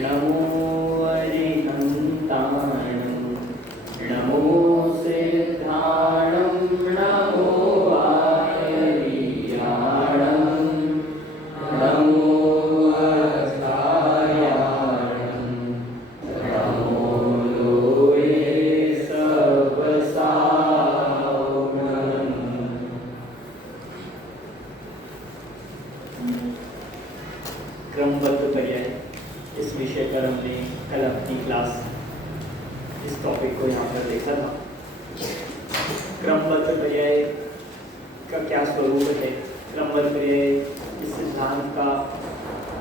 नमो अरिहन्ताणं नमो सिद्धाणं नमो आयर्याणं नमो अस्थायाणं नमो लोये सर्वसावरणं। क्रमबद्ध पर्याय इस विषय पर हमने कल अपनी क्लास इस टॉपिक को यहाँ पर देखा था। क्रमबद्ध पर्याय का क्या स्वरूप है, क्रमबद्ध पर्याय इस सिद्धांत का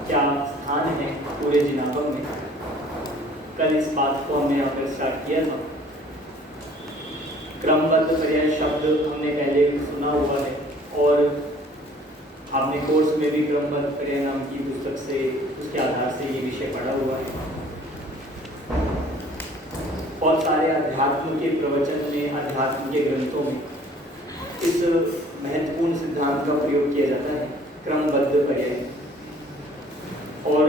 क्या स्थान है पूरे जिनापक में, कल इस बात को हमने यहाँ पर स्टार्ट किया था। क्रमबद्ध पर्याय शब्द हमने पहले सुना हुआ है और आपने कोर्स में भी क्रमबद्ध पर्याय नाम की पुस्तक से उसके आधार से ये विषय पढ़ा हुआ है। बहुत सारे अध्यात्म के प्रवचन में, अध्यात्म के ग्रंथों में इस महत्वपूर्ण सिद्धांत का प्रयोग किया जाता है, क्रमबद्ध पर्याय। और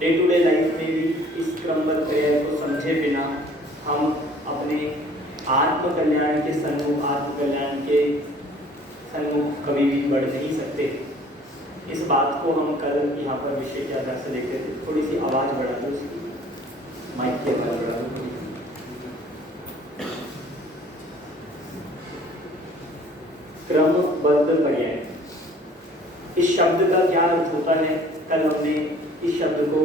डे टू डे लाइफ में भी इस क्रमबद्ध पर्याय को समझे बिना हम अपने आत्म कल्याण के सन्मुख कभी भी बढ़ नहीं सकते। इस बात को हम कल यहाँ पर विषय के आधार से देखते थे। थोड़ी सी आवाज़ बढ़ा दो, उसकी माइक की आवाज़ बढ़ा दो। क्रमबद्ध पर्याय, इस शब्द का क्या अर्थ होता है? कल हमने इस शब्द को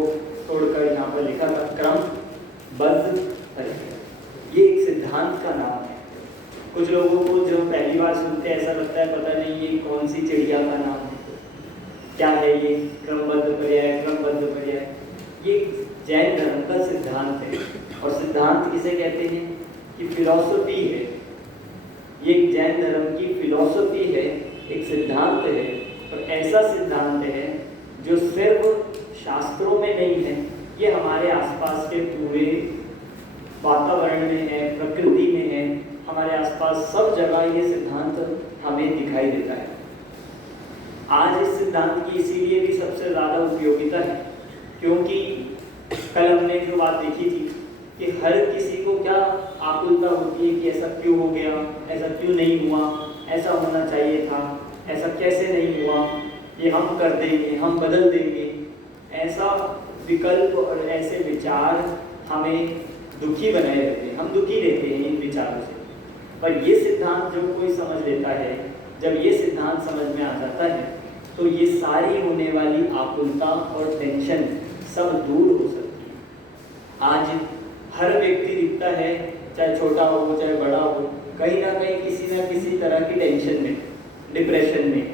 तोड़कर यहाँ पर लिखा था, क्रमबद्ध पर्याय। ये एक सिद्धांत का नाम है। कुछ लोगों को जो पहली बार सुनते हैं ऐसा लगता है पता नहीं ये कौन सी चिड़िया का नाम है, क्या है ये क्रमबद्ध पर्याय। क्रमबद्ध पर्याय ये जैन धर्म का सिद्धांत है। और सिद्धांत किसे कहते हैं कि फिलॉसफी है। ये जैन धर्म की फिलॉसफी है, एक सिद्धांत है। और ऐसा सिद्धांत है जो सिर्फ शास्त्रों में नहीं है, ये हमारे आसपास के पूरे वातावरण में है, प्रकृति में है, हमारे आसपास सब जगह ये सिद्धांत हमें दिखाई देता है। आज इस सिद्धांत की इसीलिए भी सबसे ज़्यादा उपयोगिता है क्योंकि कल हमने जो बात देखी थी कि हर किसी को क्या आकुलता होती है कि ऐसा क्यों हो गया, ऐसा क्यों नहीं हुआ, ऐसा होना चाहिए था, ऐसा कैसे नहीं हुआ, ये हम कर देंगे, हम बदल देंगे। ऐसा विकल्प और ऐसे विचार हमें दुखी बनाए रहते हैं, हम दुखी रहते हैं इन विचारों से। पर ये सिद्धांत जब कोई समझ लेता है, जब ये सिद्धांत समझ में आ जाता है तो ये सारी होने वाली आकुलता और टेंशन सब दूर हो सकती है। आज हर व्यक्ति दिखता है, चाहे छोटा हो चाहे बड़ा हो, कहीं ना कहीं किसी न किसी तरह की टेंशन में, डिप्रेशन में।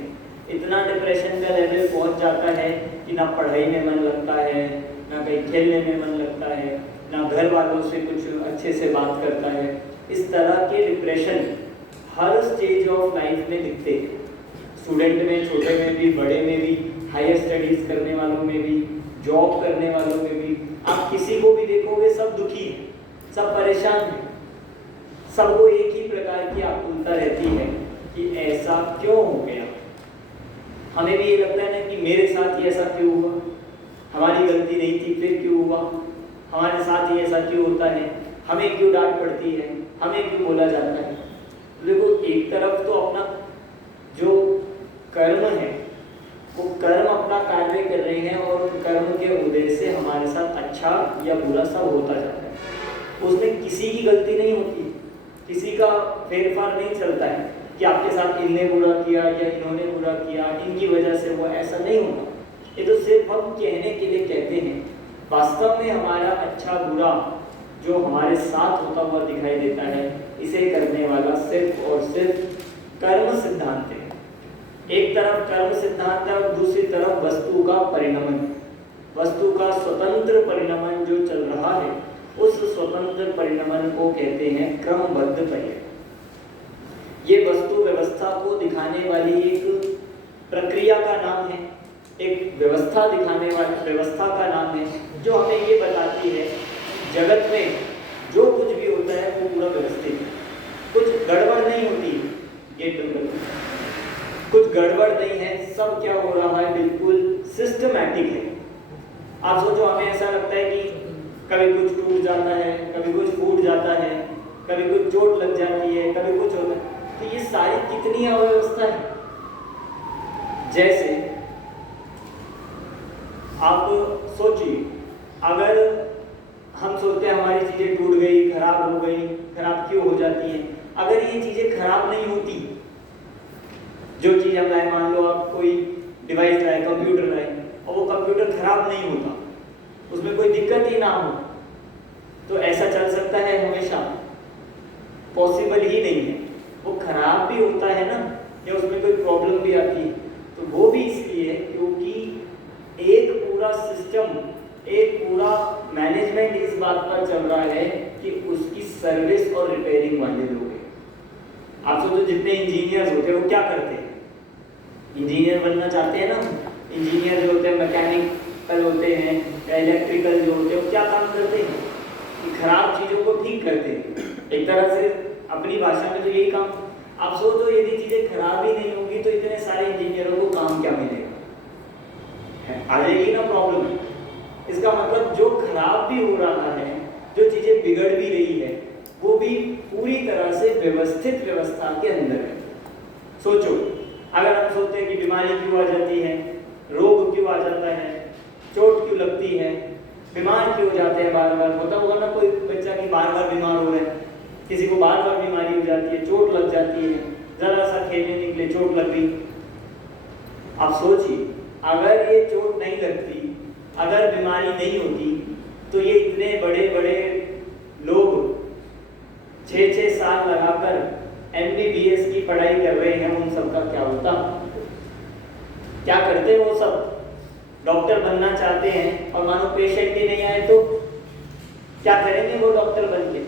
इतना डिप्रेशन का लेवल पहुंच जाता है कि ना पढ़ाई में मन लगता है, ना कहीं खेलने में मन लगता है, ना घर वालों से कुछ अच्छे से बात करता है। इस तरह के depression her stage of life में दिखते हैं, स्टूडेंट में, छोटे में भी, बड़े में भी, हायर स्टडीज करने वालों में भी, जॉब करने वालों में भी। आप किसी को भी देखोगे सब दुखी है, सब परेशान है, सबको एक ही प्रकार की आकुलता रहती है कि ऐसा क्यों हो गया। हमें भी ये लगता है ना कि मेरे साथ ही ऐसा क्यों हुआ, हमारी गलती नहीं थी फिर क्यों हुआ, हमारे साथ ही ऐसा क्यों होता है, हमें क्यों डांट पड़ती है, हमें क्यों बोला जाता है। देखो, एक तरफ तो अपना जो कर्म है वो कर्म अपना कार्य कर रहे हैं और कर्म के उद्देश्य से हमारे साथ अच्छा या बुरा सब होता जाता है। उसमें किसी की गलती नहीं होती, किसी का फेरफार नहीं चलता है कि आपके साथ इनने बुरा किया या इन्होंने बुरा किया, इनकी वजह से वो, ऐसा नहीं होता। ये तो सिर्फ हम कहने के लिए कहते हैं। वास्तव में हमारा अच्छा बुरा जो हमारे साथ होता हुआ दिखाई देता है, इसे करने वाला सिर्फ और सिर्फ कर्म सिद्धांत है। एक तरफ कर्म सिद्धांत है और दूसरी तरफ वस्तु का परिणमन, वस्तु का स्वतंत्र परिणमन जो चल रहा है, उस स्वतंत्र परिणमन को कहते हैं क्रमबद्ध पर्याय। ये वस्तु व्यवस्था को दिखाने वाली एक प्रक्रिया का नाम है, एक व्यवस्था दिखाने वाली व्यवस्था का नाम है, जो हमें ये बताती है जगत में जो कुछ भी होता है वो पूरा व्यवस्थित है, कुछ गड़बड़ नहीं होती। गेट बंद कर, कुछ गड़बड़ नहीं है, सब क्या हो रहा है बिल्कुल सिस्टमैटिक है। आप सोचो, हमें ऐसा लगता है कि कभी कुछ टूट जाता है, कभी कुछ फूट जाता है, कभी कुछ चोट लग जाती है, कभी कुछ होता है, तो ये सारी कितनी अव्यवस्था है। जैसे आप सोचिए, अगर हम सोचते हैं हमारी चीज़ें टूट गई, खराब हो गई, खराब क्यों हो जाती हैं, अगर ये चीज़ें खराब नहीं होती, जो चीज़ हम लाए, मान लो आप कोई डिवाइस लाए, कंप्यूटर लाए, और वो कंप्यूटर खराब नहीं होता, उसमें कोई दिक्कत ही ना हो, तो ऐसा चल सकता है हमेशा? पॉसिबल ही नहीं है। वो खराब भी होता है ना, या उसमें कोई प्रॉब्लम भी आती है, तो वो भी इसलिए क्योंकि एक पूरा सिस्टम, एक पूरा मैनेजमेंट इस बात पर चल रहा है कि उसकी सर्विस और रिपेयरिंग वाले लोग हैं। आप सोचो, जितने इंजीनियर्स होते हैं वो क्या करते हैं? इंजीनियर बनना चाहते हैं ना, इंजीनियर जो होते हैं मैकेनिकल होते हैं या इलेक्ट्रिकल जो होते हैं, वो क्या काम करते हैं कि खराब चीज़ों को ठीक करते हैं। एक तरह से अपनी भाषा में तो यही काम। आप सोचो, यदि चीज़ें खराब ही नहीं होंगी तो इतने सारे इंजीनियरों को काम क्या मिलेगा? आ जाएगी ना प्रॉब्लम। इसका मतलब जो खराब भी हो रहा है, जो चीज़ें बिगड़ भी रही है, वो भी पूरी तरह से व्यवस्थित व्यवस्था के अंदर है। सोचो, अगर हम सोचते हैं कि बीमारी क्यों आ जाती है, रोग क्यों आ जाता है, चोट क्यों लगती है, बीमार क्यों हो जाते हैं बार बार, होता होगा ना कोई बच्चा कि बार बार बीमार हो रहा है, किसी को बार बार बीमारी हो जाती है, चोट लग जाती है, जरा सा खेलने निकले चोट लग गई। आप सोचिए, अगर ये चोट नहीं लगती, अगर बीमारी नहीं होती, तो ये इतने बड़े बड़े लोग 6-6 साल लगाकर MBBS की पढ़ाई कर रहे हैं, उन सबका क्या होता? क्या करते वो सब? डॉक्टर बनना चाहते हैं और मानो पेशेंट ही नहीं आए तो क्या करेंगे वो डॉक्टर बन के?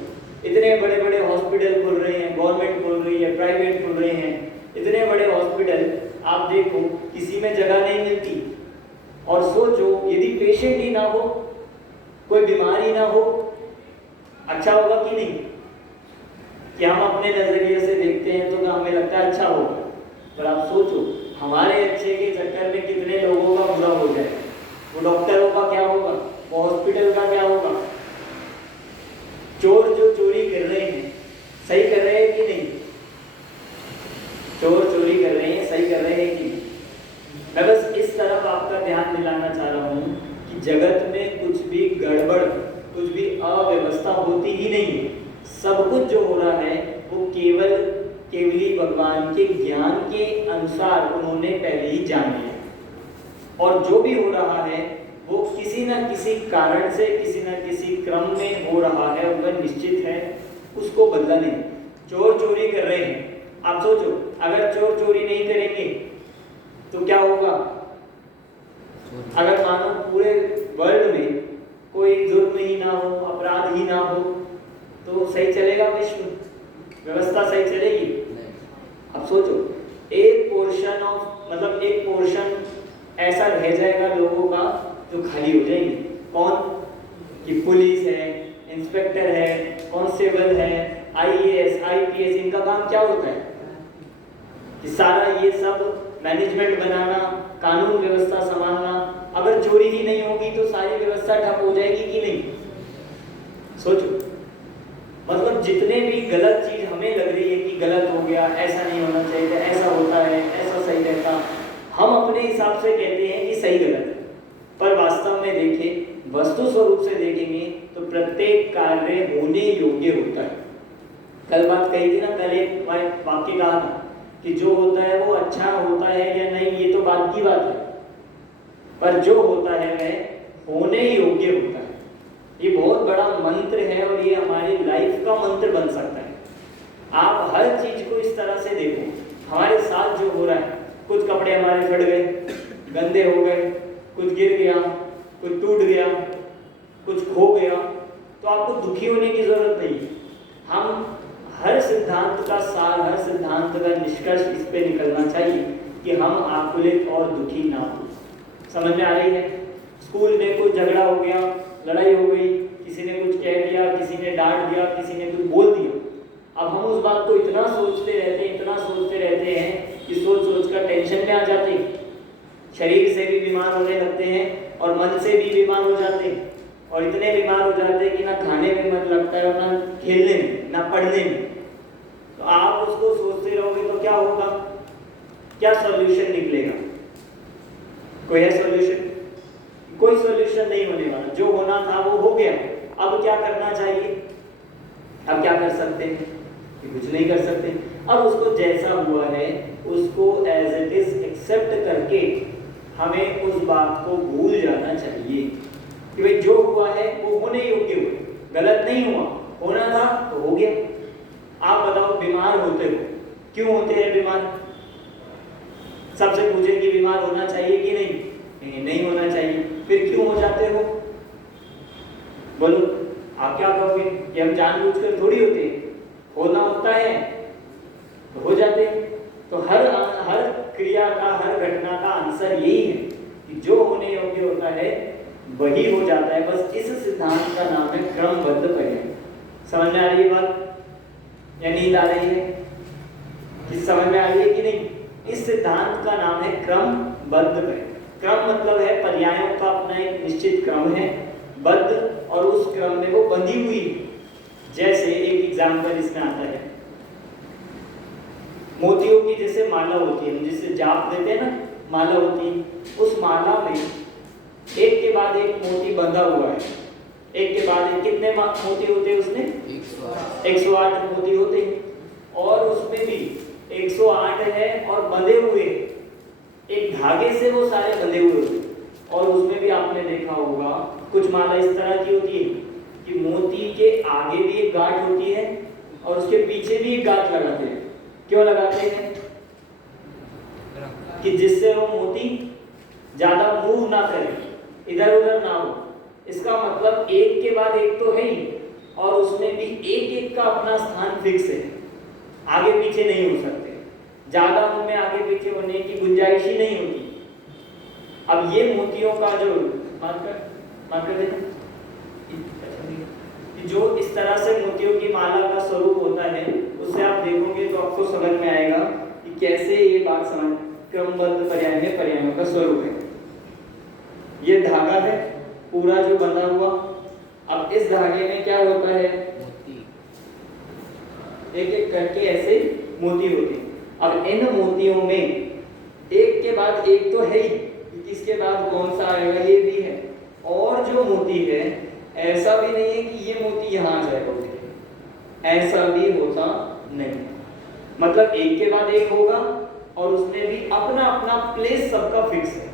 इतने बड़े बड़े हॉस्पिटल खुल रहे हैं, गवर्नमेंट खुल रही है, प्राइवेट खुल रहे हैं, इतने बड़े हॉस्पिटल, आप देखो किसी में जगह नहीं मिलती। और सोचो, यदि पेशेंट ही ना हो, कोई बीमारी ना हो, अच्छा होगा कि नहीं? कि हम अपने नजरिए से देखते हैं तो हमें लगता है अच्छा होगा, पर आप सोचो, हमारे अच्छे के चक्कर में कितने लोगों का बुरा हो जाए। वो डॉक्टरों का क्या होगा, वो हॉस्पिटल का क्या होगा? चोर जो चोरी कर रहे हैं, सही कर रहे हैं कि नहीं? चोर चोरी कर रहे हैं, सही कर रहे हैं कि नहीं? मैं बस इस तरफ आपका ध्यान दिलाना चाह रहा हूँ कि जगत में कुछ भी गड़बड़, कुछ भी अव्यवस्था होती ही नहीं है। सब कुछ जो हो रहा है वो केवली भगवान के ज्ञान के अनुसार उन्होंने पहले ही जान लिया, और जो भी हो रहा है वो किसी न किसी कारण से, किसी न किसी क्रम में हो रहा है, वह निश्चित है, उसको बदला नहीं। चोर चोरी कर रहे हैं, आप सोचो, अगर चोर चोरी नहीं करेंगे तो क्या होगा? अगर मानो पूरे वर्ल्ड में कोई जुर्म ही ना हो, अपराध ही ना हो, तो सही चलेगा विश्व? व्यवस्था सही चलेगी? अब सोचो, एक पोर्शन ऐसा रह जाएगा लोगों का जो खाली हो जाएंगे। कौन? कि पुलिस है, इंस्पेक्टर है, कांस्टेबल है, IAS, IPS, इनका काम क्या होता है? कि सारा ये सब मैनेजमेंट बनाना, कानून व्यवस्था संभालना। अगर चोरी ही नहीं होगी तो सारी व्यवस्था ठप हो जाएगी कि नहीं? सोचो, मतलब जितने भी गलत चीज हमें लग रही है कि गलत हो गया, ऐसा नहीं होना चाहिए, ऐसा होता है, ऐसा सही रहता, हम अपने हिसाब से कहते हैं कि सही गलत है, पर वास्तव में देखें, वस्तु स्वरूप से देखेंगे तो प्रत्येक कार्य होने योग्य होता है। कल बात कही थी ना, कल एक वाक्य कहा था कि जो होता है वो अच्छा होता है या नहीं, ये तो बात की बात है, पर जो होता है वह होने योग्य होता है। ये बहुत बड़ा मंत्र है और ये हमारी लाइफ का मंत्र बन सकता है। आप हर चीज को इस तरह से देखो, हमारे साथ जो हो रहा है, कुछ कपड़े हमारे फट गए, गंदे हो गए, कुछ गिर गया, कुछ टूट गया, कुछ खो गया, तो आपको दुखी होने की जरूरत नहीं। हम हर सिद्धांत का सार, हर सिद्धांत का निष्कर्ष इस पे निकलना चाहिए कि हम आकुलित और दुखी ना हो। समझ में आ रही है? स्कूल में कोई झगड़ा हो गया, लड़ाई हो गई, किसी ने कुछ कह दिया, किसी ने डांट दिया, किसी ने कुछ बोल दिया, अब हम उस बात को इतना सोचते रहते हैं कि सोच कर टेंशन में आ जाते हैं। शरीर से भी बीमार होने लगते हैं और मन से भी बीमार हो जाते हैं, और इतने बीमार हो जाते हैं कि ना खाने में मन लगता है और ना खेलने में, ना पढ़ने में। तो आप उसको सोचते रहोगे तो क्या होगा, क्या सॉल्यूशन निकलेगा? कोई है सॉल्यूशन? कोई सॉल्यूशन नहीं होने वाला। जो होना था वो हो गया। अब क्या करना चाहिए? अब क्या कर सकते हैं? कुछ नहीं कर सकते। अब उसको जैसा हुआ है उसको एज इट इज एक्सेप्ट करके हमें उस बात को भूल जाना चाहिए कि भाई जो हुआ है वो होने योग्य हुआ, गलत नहीं हुआ, होना था तो हो गया। आप बताओ, बीमार होते हो, क्यों होते हैं बीमार? सबसे पूछे कि बीमार होना चाहिए कि नहीं? नहीं होना चाहिए। फिर क्यों हो जाते हो? बोलो, आप क्या कहोगे? कि हम जानबूझकर थोड़ी होते हैं, होना होता है तो हो जाते हैं। तो हर क्रिया का, हर घटना का आंसर यही है कि जो होने योग्य होता है वही हो जाता है। बस इस सिद्धांत का नाम है क्रमबद्ध पर्याय। समझ में आ रही है बात या नींद आ रही है? कि समझ में आ रही है कि नहीं? इस सिद्धांत का नाम है क्रमबद्ध पर्याय। क्रम मतलब है पर्यायों का अपना एक निश्चित क्रम है, बद्ध, और उस क्रम में वो बंधी हुई। जैसे एक एग्जाम्पल इसमें आता है, मोतियों की जैसे माला होती है, जिससे जाप देते हैं ना, माला होती है। उस माला में एक के बाद एक मोती बंधा हुआ है, एक के बाद एक। कितने मोती होते हैं उसमें? 108 मोती होते हैं, और उसमें भी 108 है और बंधे हुए एक धागे से वो सारे बंधे हुए होते हैं। और उसमें भी आपने देखा होगा कुछ माला इस तरह की होती है कि मोती के आगे भी एक गांठ होती है और उसके पीछे भी एक गांठ लगाते हैं। क्यों लगाते हैं? कि जिससे वो मोती ज्यादा मूव ना करे, इधर उधर ना हो। इसका मतलब एक के बाद एक तो है ही, और उसमें भी एक एक का अपना स्थान फिक्स है, आगे पीछे नहीं हो सकते। ज्यादा उनमें आगे पीछे होने की गुंजाइश ही नहीं होती। अब ये मोतियों का जो मार्कर देना, जो इस तरह से मोतियों की माला का स्वरूप होता है, उससे आप देखोगे तो आपको समझ में आएगा कि कैसे ये बात समझ क्रमबद्ध पर्याय में पर्यायों का स्वरूप है। ये धागा है पूरा जो बंधा हुआ। अब इस धागे में क्या होता है? एक एक करके ऐसे मोती होते हैं। अब इन मोतियों में एक के बाद एक तो है ही, इसके बाद कौन सा आएगा ये भी है। और जो मोती है, ऐसा भी नहीं है कि ये मोती यहाँ आ जाएगा, ऐसा भी होता नहीं। मतलब एक के बाद एक होगा और उसमें भी अपना अपना प्लेस सबका फिक्स है,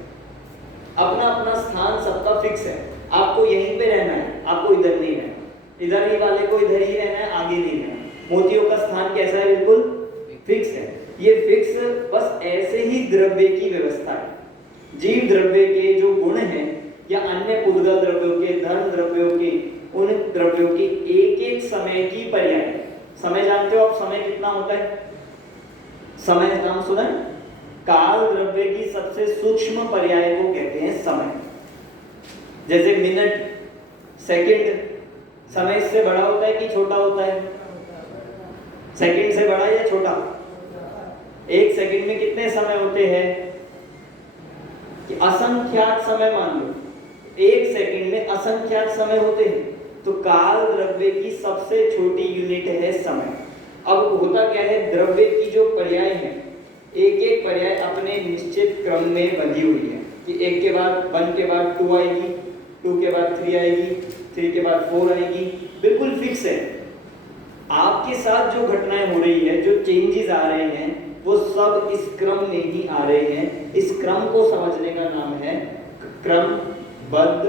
अपना अपना स्थान सबका फिक्स है। आपको यहीं पे रहना है, आपको इधर नहीं रहना, इधर ही वाले को इधर ही रहना है, आगे नहीं रहना। मोतियों का स्थान कैसा है? बिल्कुल फिक्स है। ये फिक्स बस ऐसे ही द्रव्य की व्यवस्था है। जीव द्रव्य के जो गुण हैं या अन्य उद्गल द्रव्यों के, धर्म द्रव्यों के, उन द्रव्यों की एक एक समय की पर्याय। समय जानते हो आप? समय कितना होता है? समय नाम सुना है? काल द्रव्य की सबसे सूक्ष्म पर्याय को कहते हैं समय। जैसे मिनट, सेकंड, समय इससे बड़ा होता है कि छोटा होता है? सेकंड से बड़ा या छोटा? एक सेकंड में कितने समय होते हैं? कि असंख्यात समय मान लो, एक सेकंड में असंख्यात समय होते हैं। तो काल द्रव्य की सबसे छोटी यूनिट है समय। अब होता क्या है? द्रव्य की जो पर्याय है, एक एक पर्याय अपने निश्चित क्रम में बंधी हुई है कि एक के बाद 1 के बाद 2 आएगी, 2 के बाद 3 आएगी, 3 के बाद 4 आएगी, बिल्कुल फिक्स है। आपके साथ जो घटनाएं हो रही है, जो चेंजेस आ रहे हैं, वो सब इस क्रम में ही आ रहे हैं। इस क्रम को समझने का नाम है क्रमबद्ध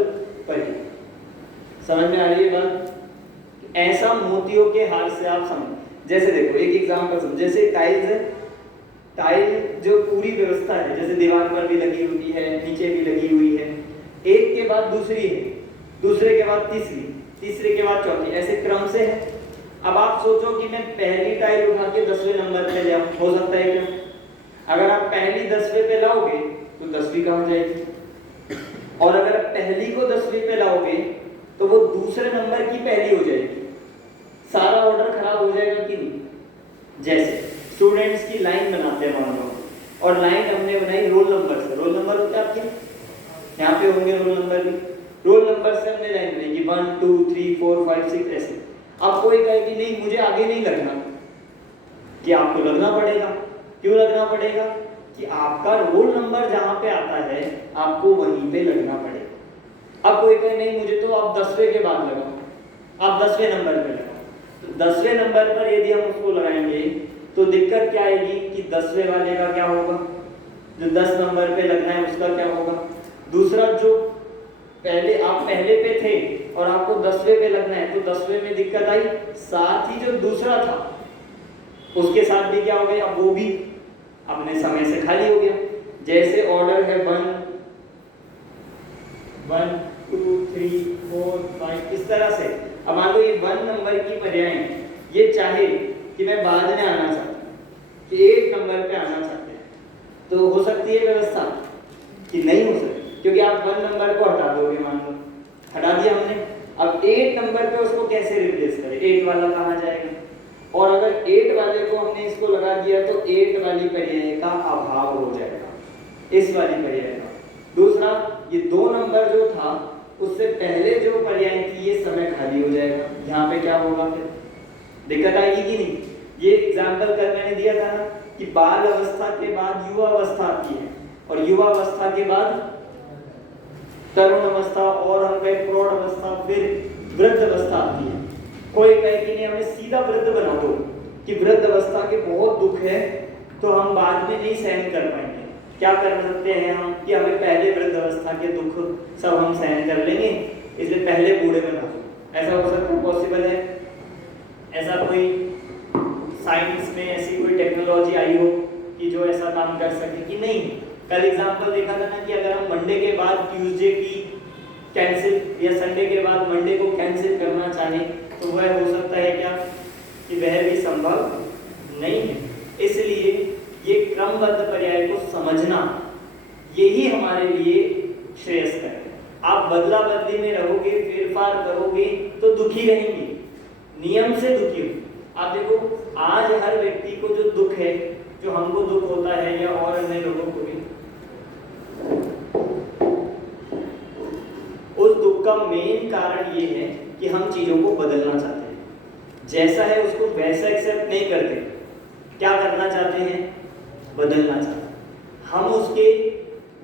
पर्याय। समझ में आ रही है बात? ऐसा मोतियों के हार से आप समझ। जैसे देखो एक एग्जांपल समझो, जैसे टाइल्स है, टाइल जो पूरी व्यवस्था है, जैसे दीवार पर भी लगी हुई है, नीचे भी लगी हुई है, एक के बाद दूसरी है, दूसरे के बाद तीसरी, तीसरे के बाद चौथी, ऐसे क्रम से है। अब आप सोचो कि मैं पहली टाइल उठा के 10वें नंबर पे ले आऊं, हो सकता है क्या? अगर आप पहली 10वें पे लाओगे तो 10वीं कहां जाएगी? और अगर आप पहली को 10वीं पे लाओगे तो वो दूसरे नंबर की पहली हो जाएगी। सारा ऑर्डर खराब हो जाएगा कि नहीं? जैसे स्टूडेंट्स की लाइन बनाते हैं मान लो, और लाइन हमने बनाई रोल नंबर से। रोल नंबर होता है आपके? यहाँ पे होंगे रोल नंबर भी। रोल नंबर से हमने लाइन बनाएंगे 1 2 3 4 5 6 ऐसे। अब कोई कहे कि नहीं मुझे आगे नहीं लगना, कि आपको लगना पड़ेगा। क्यों लगना पड़ेगा? कि आपका रोल नंबर जहाँ पे आता है आपको वहीं पे लगना पड़ेगा। अब कोई कहे नहीं मुझे तो आप 10वें के बाद लगाओ, आप 10वें नंबर पे लगाओ। तो 10वें नंबर पर यदि हम उसको लगाएंगे तो दिक्कत क्या आएगी कि 10वें वाले का क्या होगा, जो 10 नंबर पे लगना है उसका क्या होगा। दूसरा जो आप पहले पे थे और आपको 10वें पे लगना है तो 10वें में दिक्कत आई, साथ ही जो दूसरा था उसके साथ भी क्या हो गया, अब वो भी अपने समय से खाली हो गया। जैसे ऑर्डर है 1 1 2 3 4 5 इस तरह से। अब मान लो ये 1 नंबर की पर्याय ये चाहे कि मैं बाद में आना चाहता हूँ, कि 8 नंबर पे आना चाहते हैं, तो हो सकती है व्यवस्था कि नहीं हो सकती, क्योंकि आप 1 नंबर को हटा दोगे, मान लो हटा दिया हमने। अब 8 नंबर पे उसको कैसे रिप्लेस करें, 8 वाला कहाँ जाएगा? और अगर 8 वाले को हमने इसको लगा दिया तो 8 वाली पर्याय का अभाव हो जाएगा, इस वाली पर्याय का। दूसरा ये 2 नंबर जो था उससे पहले जो पर्याय थी ये समय खाली हो जाएगा, यहाँ पे क्या होगा, फिर दिक्कत आएगी कि नहीं। ये एग्जाम्पल कल मैंने दिया था ना कि बाल अवस्था के बाद युवा अवस्था आती है और युवा अवस्था के बाद तरुण अवस्था और हम कहे प्रौढ़ अवस्था, फिर वृद्ध अवस्था आती है। कोई कहे कि नहीं हमें सीधा वृद्ध बना दो कि वृद्ध अवस्था के बहुत दुख है तो हम बाद में नहीं सहन कर पाएंगे। क्या कर सकते हैं हम कि हमें पहले वृद्ध अवस्था के दुख सब हम सहन कर लेंगे, इसलिए पहले बूढ़े बना दो। ऐसा हो सकता है, पॉसिबल है? ऐसा कोई साइंस में ऐसी कोई टेक्नोलॉजी आई हो कि जो ऐसा काम कर सके कि नहीं? कल एग्जांपल देखा था ना कि अगर हम मंडे के बाद ट्यूसडे की कैंसिल या संडे के बाद मंडे को कैंसिल करना चाहें तो वह हो सकता है क्या कि वह भी संभव नहीं है। इसलिए ये क्रमबद्ध पर्याय को समझना यही हमारे लिए श्रेयस्कर है। आप बदला बदली में रहोगे, फेरफार करोगे तो दुखी रहेंगे, नियम से दुखी हो। आप देखो आज हर व्यक्ति को जो दुख है, जो हमको दुख होता है या और अन्य लोगों को भी, उस दुख का मेन कारण ये है कि हम चीजों को बदलना चाहते हैं। जैसा है उसको वैसा एक्सेप्ट नहीं करते, क्या करना चाहते हैं, बदलना चाहते हैं। हम उसके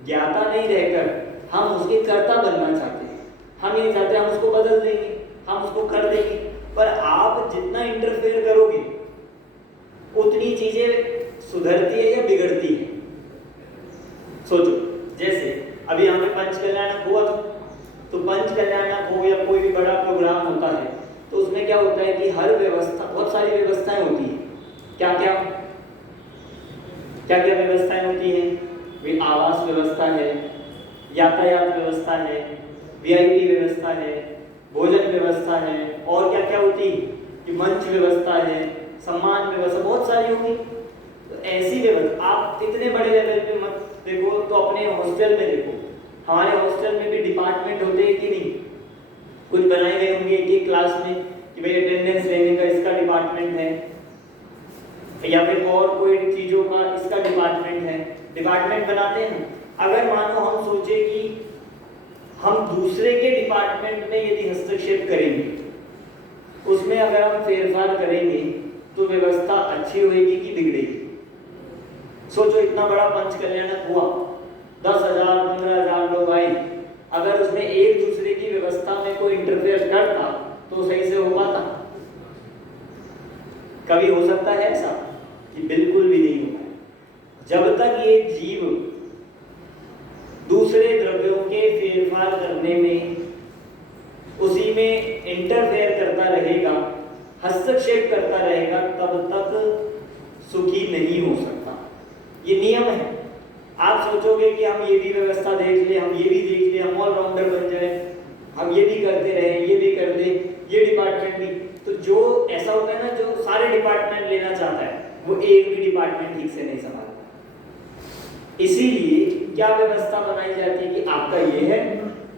ज्ञाता नहीं रहकर हम उसके कर्ता बनना चाहते हैं। हम ये चाहते हैं हम उसको बदल देंगे, हम उसको कर देंगे, पर आप जितना इंटरफेयर करोगे उतनी चीजें सुधरती है या बिगड़ती है। सोचो, जैसे अभी यहाँ पे पंच कल्याणक हुआ तो पंच कल्याणक हो या कोई भी बड़ा प्रोग्राम होता है तो उसमें क्या होता है कि हर व्यवस्था, बहुत सारी व्यवस्थाएं होती हैं। क्या क्या क्या क्या व्यवस्थाएं होती हैं? वे आवास व्यवस्था है, यातायात व्यवस्था है, वीआईपी व्यवस्था है, भोजन व्यवस्था है, और क्या क्या होती है कि मंच व्यवस्था है, सम्मान व्यवस्था, बहुत सारी होगी। तो ऐसी व्यवस्था आप इतने बड़े लेवल पे मत देखो, तो अपने हॉस्टल में देखो। हमारे हॉस्टल में भी डिपार्टमेंट होते हैं कि नहीं? कुछ बनाए गए होंगे एक क्लास में कि भाई अटेंडेंस लेने का इसका डिपार्टमेंट है, या फिर और कोई चीजों का इसका डिपार्टमेंट है। डिपार्टमेंट बनाते हैं। अगर मानो हम सोचे कि हम दूसरे के डिपार्टमेंट में यदि हस्तक्षेप करेंगे, उसमें अगर हम फेरफार करेंगे तो व्यवस्था अच्छी होगी कि बिगड़ेगी? सोचो, इतना बड़ा पंच कल्याणक हुआ, 10,000 15,000 लोग आए, अगर उसमें एक दूसरे की व्यवस्था में कोई इंटरफेयर करता तो सही से हो पाता? कभी हो सकता है ऐसा? कि बिल्कुल भी नहीं होगा। जब तक ये जीव दूसरे द्रव्यों के फेरफार करने में, उसी में इंटरफेयर करता रहेगा, हस्तक्षेप करता रहेगा, तब तक सुखी नहीं हो सकता। ये नियम है। आप सोचोगे कि हम ये भी व्यवस्था देख ले, हम ये भी देख ले, हम ऑलराउंडर बन जाए, हम ये भी करते रहे, ये भी कर ले, ये डिपार्टमेंट भी। तो जो ऐसा होता है ना, जो सारे डिपार्टमेंट लेना चाहता है वो एक भी डिपार्टमेंट ठीक से नहीं संभालता। इसीलिए क्या व्यवस्था बनाई जाती है कि आपका ये है,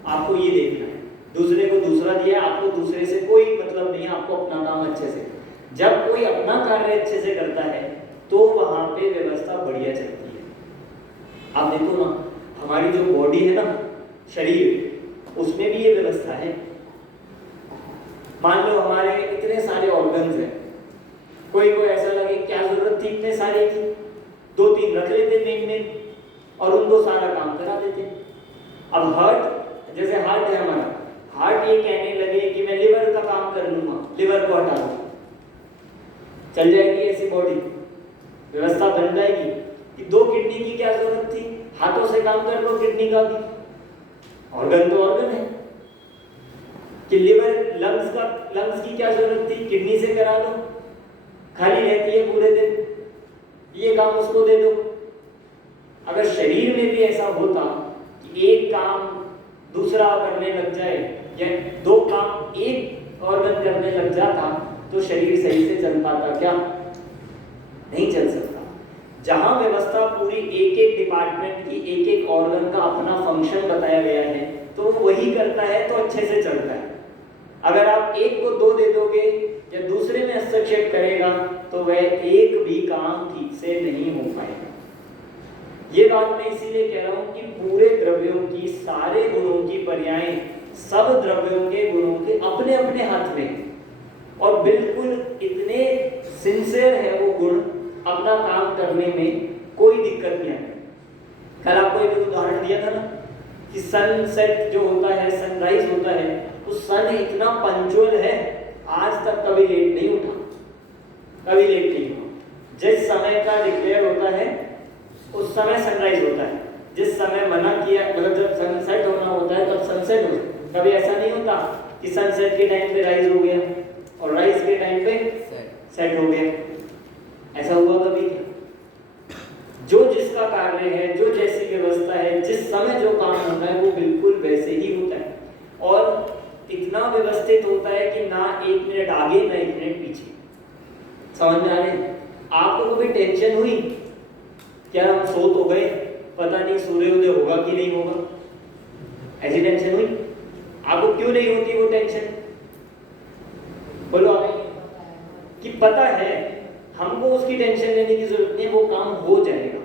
आपको ये देखना है, दूसरे को दूसरा दिया, आपको दूसरे से कोई मतलब नहीं है, आपको अपना काम अच्छे से। जब कोई अपना कार्य अच्छे से करता है तो वहां पे व्यवस्था बढ़िया चलती है। आप देखो ना, हमारी जो बॉडी है ना, शरीर, उसमें भी ये व्यवस्था है। मान लो हमारे इतने सारे ऑर्गन्स हैं, कोई को ऐसा लगे क्या जरूरत थी इतने सारे की, 2-3 रख लेते मेन और उनको सारा काम करा देते। अब हार्ट, जैसे हार्ट है हमारा, हार्ट ये कहने लगे कि मैं लिवर का काम कर लूंगा, लिवर को हटा दूंगा, चल जाएगी ऐसी बॉडी, व्यवस्था बन जाएगी कि 2 किडनी की क्या जरूरत थी, हाथों से काम कर लो किडनी का भी, ऑर्गन तो ऑर्गन है। कि लिवर, लंग्स की क्या जरूरत थी, किडनी से करा लो, खाली रहती है पूरे दिन, ये काम उसको दे दो। अगर शरीर में भी ऐसा होता कि एक काम दूसरा करने लग जाए या 2 काम एक ऑर्गन करने लग जाता तो शरीर सही से चल पाता क्या? नहीं चल सकता। जहां व्यवस्था पूरी एक डिपार्टमेंट की, एक ऑर्गन का अपना फंक्शन बताया गया है तो वो वही करता है तो अच्छे से चलता है। अगर आप एक को 2 दे दोगे या दूसरे में हस्तक्षेप करेगा तो वह एक भी काम ठीक से नहीं हो पाएगा। ये बात मैं इसीलिए कह रहा हूं कि पूरे द्रव्यों की, सारे गुणों की पर्यायें सब द्रव्यों के गुणों के अपने अपने हाथ में, और बिल्कुल इतने सिंसियर है वो गुण अपना काम करने में, कोई दिक्कत नहीं है। कल आपको एक उदाहरण दिया था ना कि सनसेट जो होता है, सनराइज होता है, तो सन इतना पंचुअल है, आज तक कभी लेट नहीं उठा, कभी लेट नहीं हुआ। जिस समय का डिक्लेयर होता है उस समय सनराइज होता है, जिस समय मना किया, मतलब जब सनसेट होना होता है तब सनसेट होता है। कभी ऐसा नहीं होता कि सनसेट के टाइम पे राइज हो गया और राइज के टाइम पे सेट हो गया, ऐसा हुआ कभी क्या? जो जिसका कार्य है, जो जैसी व्यवस्था है, जिस समय जो काम होना है वो बिल्कुल वैसे ही होता है, और इतना व्यवस्थित होता है कि ना 1 मिनट आगे ना 1 मिनट पीछे। समझ में आ रहे हैं? आपको कभी टेंशन हुई क्या हम सो तो गए, पता नहीं सूर्योदय होगा कि नहीं होगा, ऐसी टेंशन हुई? आपको क्यों नहीं होती वो टेंशन? बोलो आप। कि पता है हमको उसकी टेंशन लेने की जरूरत नहीं, वो काम हो जाएगा,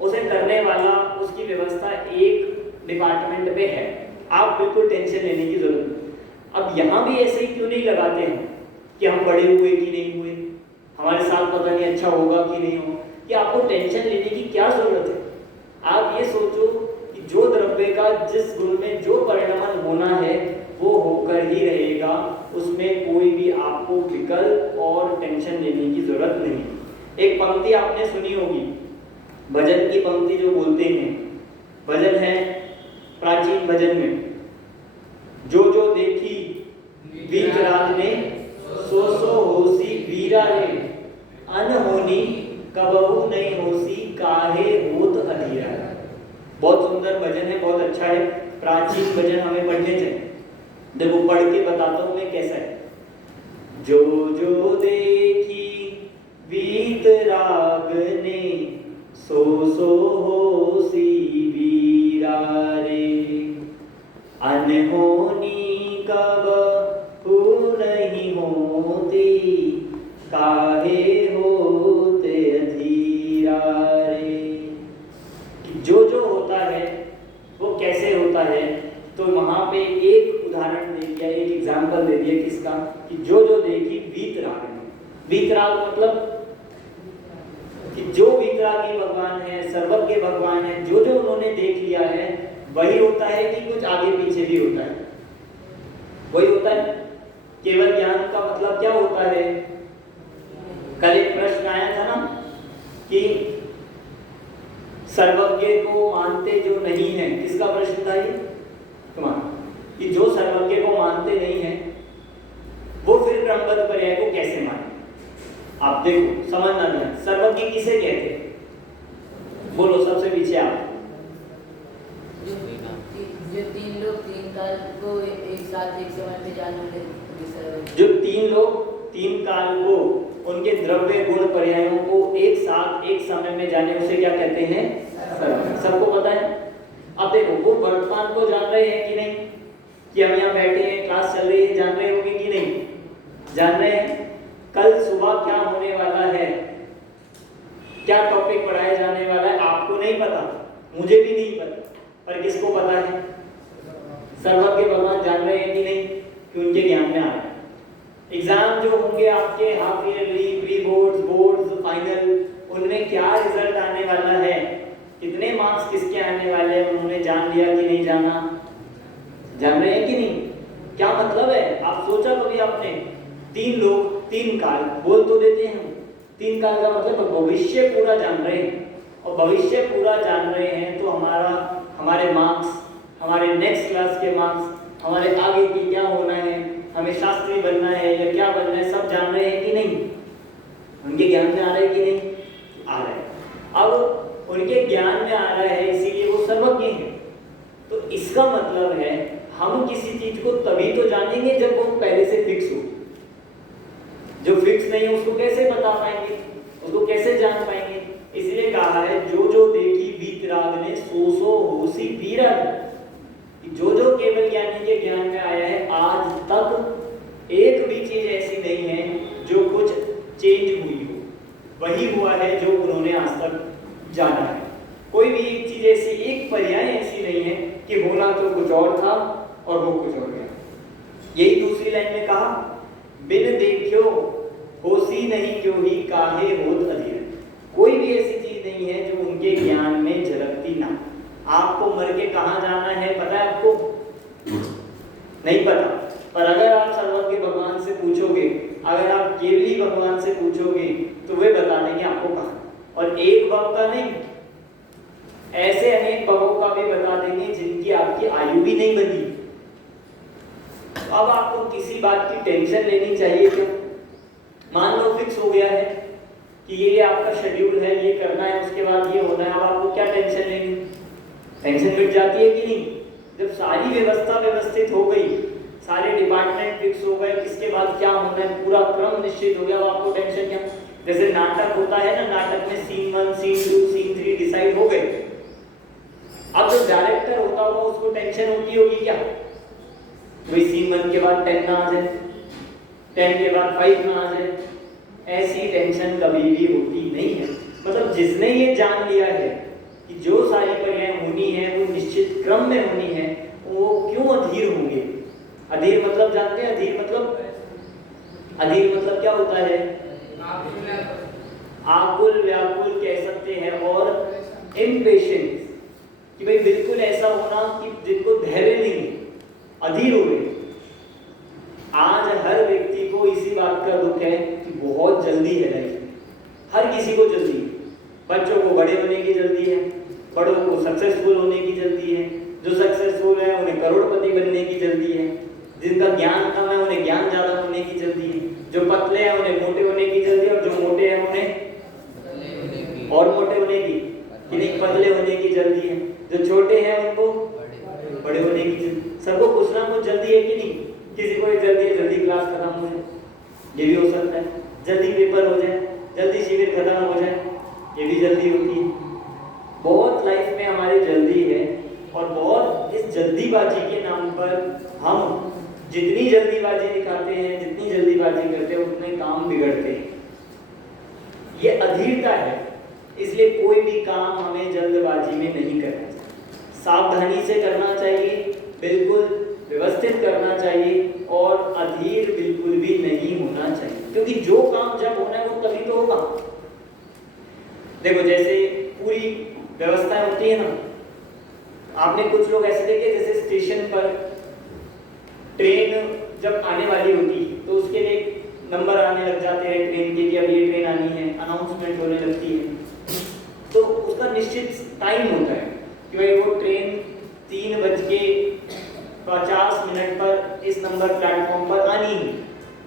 उसे करने वाला, उसकी व्यवस्था एक डिपार्टमेंट पे है, आप बिल्कुल टेंशन लेने की जरूरत नहीं। अब यहाँ भी ऐसे ही क्यों नहीं लगाते हैं कि हम बड़े हुए कि नहीं हुए, हमारे साथ पता नहीं अच्छा होगा कि नहीं होगा, कि आपको टेंशन लेने की क्या जरूरत है? आप ये सोचो कि जो द्रव्य का जिस गुण में जो परिणमन होना है वो होकर ही रहेगा, उसमें कोई भी आपको विकल्प और टेंशन लेने की जरूरत नहीं। एक पंक्ति आपने सुनी होगी, भजन की पंक्ति जो बोलते हैं, भजन है प्राचीन भजन में, जो जो देखी बीत रात ने, सो सो होसी वीरा रे, अनहोनी कबहू नहीं होसी, काहे होत अधीरा। बहुत सुंदर भजन है, बहुत अच्छा है, प्राचीन भजन हमें पढ़ने चाहिए। देखो पढ़ के बताता हूं मैं कैसा है। जो जो देखी बीत राग ने, सो सो होसी वीरा रे, अनहोनी कबहू नहीं होती, काहे होते अधीरा रे। जो जो होता है वो कैसे होता है, तो वहां पे एक उदाहरण दे दिया, एक एग्जाम्पल दे दिया किसका, कि जो जो देखी वीतराग ने। वीतराग मतलब कि जो वीतरागी भगवान है, सर्वज्ञ भगवान है, जो जो उन्होंने देख लिया है वही होता है कि कुछ आगे पीछे भी होता है? वही होता है। केवल ज्ञान का मतलब क्या होता है? कल एक प्रश्न आया था ना कि सर्वज्ञ को मानते जो नहीं है, किसका प्रश्न था ये तुम्हारा, कि जो सर्वज्ञ को मानते नहीं है वो फिर ब्रह्मपद पर्याय को कैसे माने? आप देखो समझना नहीं, सर्वज्ञ किसे कहते हैं? बोलो सबसे पीछे आप। जो 3 लोग 3 काल को एक साथ एक समय में जाने वाले, जो 3 लोग 3 काल को, उनके द्रव्य गुण पर्यायों को एक साथ एक समय में जाने, उसे क्या कहते हैं? सर्वज्ञ। सबको पता है। अब देखो वो वर्तमान को जान रहे हैं कि नहीं, कि हम यहाँ बैठे हैं, क्लास चल रही है, जान रहे होंगे कि नहीं? जान रहे हैं। कल सुबह क्या होने वाला है, क्या टॉपिक पढ़ाया जाने वाला है, आपको नहीं पता, मुझे भी नहीं पता, पर किसको पता है? सर्वज्ञ भगवान जान रहे हैं कि नहीं कि उनके ज्ञान में आ रहा है। एग्जाम जो होंगे आपके half yearly, pre boards, boards, final, उनमें क्या रिजल्ट आने वाला है, कितने मार्क्स किसके आने वाले हैं, उन्होंने जान लिया कि नहीं जाना? जान रहे हैं कि नहीं? क्या मतलब है? आप सोचा कभी आपने? 3 लोग 3 काल बोल तो देते हैं, 3 काल का मतलब भविष्य पूरा जान रहे हैं। और भविष्य पूरा जान रहे हैं तो हमारे मार्क्स, हमारे नेक्स्ट क्लास के मार्क्स, हमारे आगे की क्या होना है, हमें शास्त्री बनना है या क्या बनना है, सब जान रहे हैं कि नहीं? उनके ज्ञान में आ रहा है कि नहीं? आ रहा है। अब उनके ज्ञान में आ रहा है, इसीलिए वो सर्वज्ञ हैं। तो इसका मतलब है हम किसी चीज को तभी तो जानेंगे जब वो पहले से फिक्स हो। जो फिक्स नहीं है उसको कैसे बता पाएंगे, उसको कैसे जान पाएंगे? इसलिए कहा है जो जो देखी बीत राग ने सो सो होसी पी राग। जो जो केवल ज्ञानी के ज्ञान में आया है, आज तक एक भी चीज ऐसी नहीं है जो कुछ चेंज हुई हो, वही हुआ है जो उन्होंने आज तक जाना है। कोई भी एक चीज ऐसी, एक पर्याय ऐसी नहीं है कि होना तो कुछ और था और वो कुछ और गया। यही दूसरी लाइन में कहा, बिन देखियो होसी नहीं क्यों ही काहे होत अधीर। कोई भी ऐसी चीज नहीं है जो उनके ज्ञान में झलकती ना। आपको मर के कहाँ जाना है पता है आपको? नहीं पता। पर अगर आप सर्वज्ञ भगवान से पूछोगे, अगर आप केवली भगवान से पूछोगे तो वे बता देंगे आपको कहाँ। और एक भव का नहीं, ऐसे अनेक भवों का भी बता देंगे जिनकी आपकी आयु भी नहीं बनी। अब आपको किसी बात की टेंशन लेनी चाहिए क्या? मान लो फिक्स हो गया है कि ये आपका शेड्यूल है, ये करना है, उसके बाद ये होना है, अब आपको क्या टेंशन लेनी? टेंशन मिट जाती है कि नहीं? जब सारी व्यवस्था व्यवस्थित हो गई, सारे डिपार्टमेंट फिक्स हो गए, किसके बाद क्या होना है, पूरा क्रम निश्चित हो गया, अब आपको टेंशन क्या? जैसे नाटक होता है ना, नाटक में सीन 1, सीन 2, सीन 3 डिसाइड हो गए। अब जो डायरेक्टर होता होगा उसको टेंशन होती होगी क्या? वही सीन 1 के बाद 10 ना आ जाए, 10 के बाद 5 ना आ जाए। ऐसी टेंशन कभी भी होती नहीं है। मतलब जिसने ये जान लिया है कि जो सारी क्रियाएं होनी है वो निश्चित क्रम में होनी है, वो क्यों अधीर होंगे? अधीर मतलब जानते हैं? अधीर मतलब क्या होता है? आकुल व्याकुल कह सकते हैं, और इम्पेशेंस, कि भाई बिल्कुल ऐसा होना कि जिनको धैर्य नहीं, अधीर हो गए। आज हर व्यक्ति को इसी बात का दुख है कि बहुत जल्दी है लाइफ में, हर किसी को जल्दी है। बच्चों को बड़े होने की जल्दी है, बड़ों को सक्सेसफुल होने की जल्दी है, जो सक्सेसफुल है उन्हें करोड़पति बनने की जल्दी है, जिनका ज्ञान कम है उन्हें ज्ञान ज्यादा होने की जल्दी है, जो पतले हैं उन्हें मोटे होने की जल्दी है, और जो मोटे हैं उन्हें और मोटे होने की, कि नहीं, पतले होने की जल्दी है, जो छोटे हैं उनको बड़े होने की जल्दी। सबको कुछ ना कुछ जल्दी है कि नहीं? किसी को जल्दी है, जल्दी क्लास खत्म हो जाए, ये भी हो सकता है, जल्दी पेपर हो जाए, जल्दी शिविर खत्म हो जाए, ये भी जल्दी होती है। बहुत लाइफ में हमारी जल्दी है, और बहुत इस जल्दीबाजी के नाम पर हम जितनी जल्दीबाजी दिखाते हैं, जितनी जल्दीबाजी करते हैं, उतने काम बिगड़ते हैं। ये अधीरता है। इसलिए कोई भी काम हमें जल्दबाजी में नहीं करना चाहिए, सावधानी से करना चाहिए, बिल्कुल व्यवस्थित करना चाहिए, और अधीर बिल्कुल भी नहीं होना चाहिए। क्योंकि जो काम जब होना है वो तभी तो होगा। देखो जैसे पूरी व्यवस्थाएं होती है ना, आपने कुछ लोग ऐसे देखे जैसे स्टेशन पर ट्रेन जब आने वाली होती है तो उसके लिए नंबर आने लग जाते हैं ट्रेन के कि अब ये ट्रेन आनी है, अनाउंसमेंट होने लगती है। तो उसका निश्चित टाइम होता है कि भाई वो ट्रेन 3:50 पर इस नंबर प्लेटफॉर्म पर आनी है,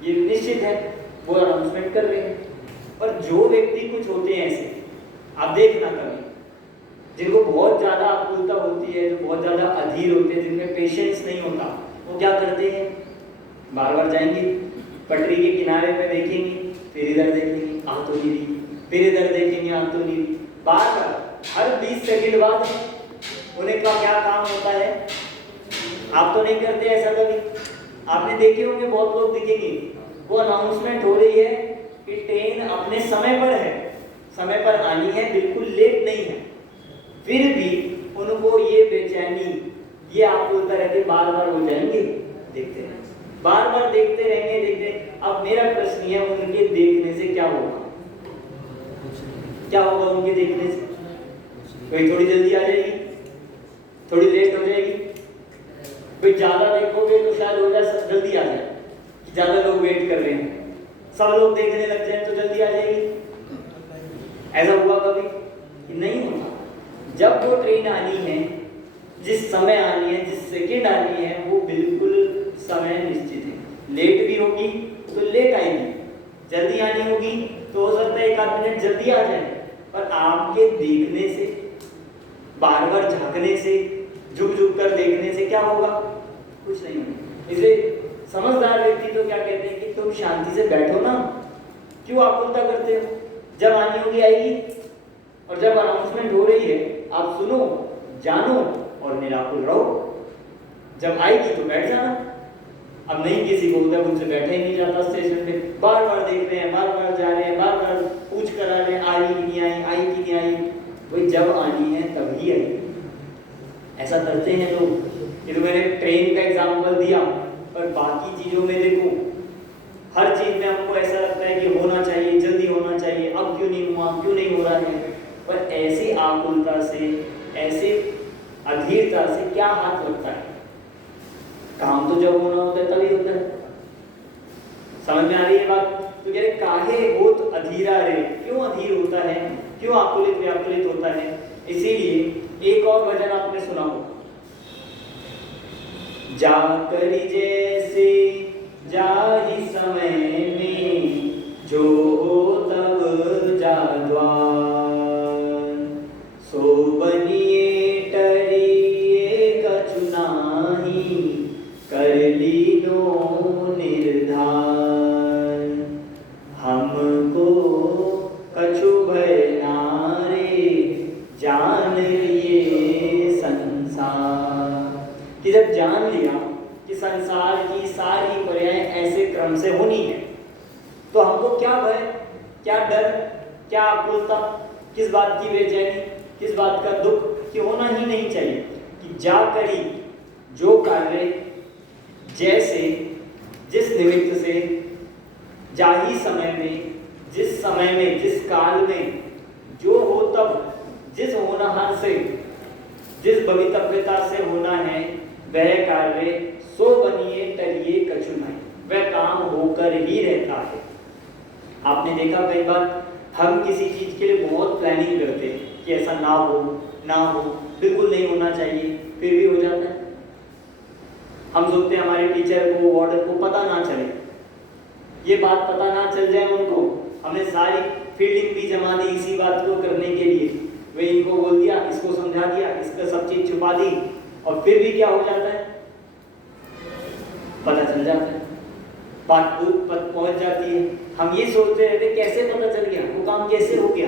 ये निश्चित है, वो अनाउंसमेंट कर रहे हैं। पर जो व्यक्ति कुछ होते हैं ऐसे, आप देखना कभी, जिनको बहुत ज़्यादा आकुलता होती है, जो बहुत ज़्यादा अधीर होते हैं, जिनमें पेशेंस नहीं होता, वो क्या करते हैं? बार बार जाएंगे पटरी के किनारे पे, देखेंगे, फिर इधर देखेंगे, आ तो नहीं रही, फिर इधर देखेंगे, आ तो नहीं रही, बार बार हर 20 सेकंड बाद उन्हें का क्या काम होता है? आप तो नहीं करते ऐसा कभी? आपने देखे होंगे, बहुत लोग दिखेंगे, वो अनाउंसमेंट हो रही है कि ट्रेन अपने समय पर है, समय पर आनी है, बिल्कुल लेट नहीं है, फिर भी उनको ये बेचैनी, ये आकुलता रहती बार बार हो जाएंगे, देखते हैं, बार बार देखते रहेंगे, देखते। अब मेरा प्रश्न है, उनके देखने से क्या होगा? क्या होगा उनके देखने से? कोई थोड़ी जल्दी आ जाएगी, थोड़ी लेट हो जाएगी। कोई ज्यादा देखोगे तो शायद हो जाए जल्दी आ जाए, ज्यादा लोग वेट कर रहे हैं, सब लोग देखने लग जाए तो जल्दी आ जाएगी। ऐसा हुआ कभी? नहीं होता। जब वो ट्रेन आनी है, जिस समय आनी है, जिस सेकंड आनी है, वो बिल्कुल समय निश्चित है। लेट भी होगी तो लेट आएगी, जल्दी आनी होगी तो हो सकता है 1 आध मिनट जल्दी आ जाए। पर आपके देखने से, बार बार झांकने से, झुक झुक कर देखने से क्या होगा? कुछ नहीं होगा। इसलिए समझदार व्यक्ति तो क्या कहते हैं कि तुम शांति से बैठो ना, क्यों आकुलता करते हो? जब आनी होगी आएगी, और जब अनाउंसमेंट हो रही है आप सुनो, जानो और निराकुल रहो। जब आएगी तो बैठ जाना। अब नहीं किसी को उधर मुझसे बैठा ही नहीं जाता स्टेशन पे, बार बार देख रहे हैं, बार बार जा रहे हैं, बार बार पूछ कर आ रहे हैं, आई कि नहीं आई, आई कि नहीं आई। वही जब आनी है तभी आई। ऐसा करते हैं लोग। ये तो मैंने ट्रेन का एग्जाम्पल दिया, पर बाकी चीजों में देखो, हर चीज में हमको ऐसा लगता है कि होना चाहिए, जल्दी होना चाहिए, अब क्यों नहीं हुआ, क्यों नहीं हो रहा है। पर ऐसी आकुलता से, ऐसे अधीरता से क्या हाथ लगता है? काम तो जब होना होता है तभी होता है। समझ में आ रही है बात? तो कह रहे काहे होत अधीरा रे, क्यों अधीर होता है, क्यों आकुलित व्याकुलित होता है? इसीलिए एक और वजन आपने सुना होगा, जा करी जैसे जाहि समय में, जो हो तब जाद्वार, सो बनिए टरिए कछु नाही, कर लीनो निर्धार, हमको कछु भय नारे, जान लिए संसार। कि जब जान लिया कि संसार की सारी पर्याय ऐसे क्रम से होनी है, तो हमको क्या भय, क्या डर, क्या आकुलता, किस बात की बेचैनी, किस बात का दुख कि होना ही नहीं चाहिए। कि जा करी जो कार्य जैसे, जिस निमित्त से, जाही समय में, जिस समय में, जिस काल में, जो हो तब, जिस होनहार से, जिस भवितव्यता से होना है, वह कार्य सो बनिए टरिए कछु नहीं, वह काम होकर ही रहता है। आपने देखा कई बार हम किसी चीज के लिए बहुत प्लानिंग करते हैं कि ऐसा ना हो, ना हो, बिल्कुल नहीं होना चाहिए, फिर भी हो जाता है। हम सोचते हैं हमारे टीचर को, वार्डन को पता ना चले, ये बात पता ना चल जाए उनको। हमने सारी फील्डिंग भी जमा दी इसी बात को करने के लिए, वे इनको बोल दिया, इसको समझा दिया, इसका सब चीज छुपा दी, और फिर भी क्या हो जाता है? पता चल जाता है, बात पहुंच जाती है। हम ये सोचते रहते कैसे पता चल गया, वो काम कैसे हो गया,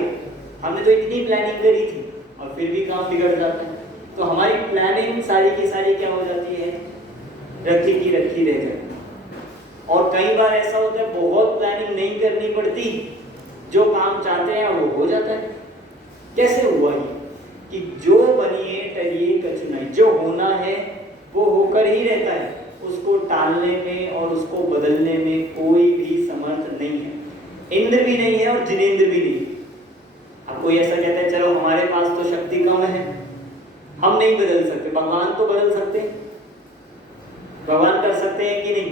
हमने तो इतनी प्लानिंग करी थी, और फिर भी काम बिगड़ जाता है। तो हमारी प्लानिंग सारी की सारी क्या हो जाती है? रखी की रखी रह जाती है। और कई बार ऐसा होता है बहुत प्लानिंग नहीं करनी पड़ती, जो काम चाहते हैं वो हो जाता है। कैसे हुआ ये? कि जो बनिए टरिए कछु नहीं, जो होना है वो होकर ही रहता है, उसको टालने में और उसको बदलने में कोई भी समर्थ नहीं है। इंद्र भी नहीं है और जिनेंद्र भी नहीं। अब कोई ऐसा कहता है चलो हमारे पास तो शक्ति कम है, हम नहीं बदल सकते, भगवान तो बदल सकते हैं। भगवान कर सकते हैं कि नहीं?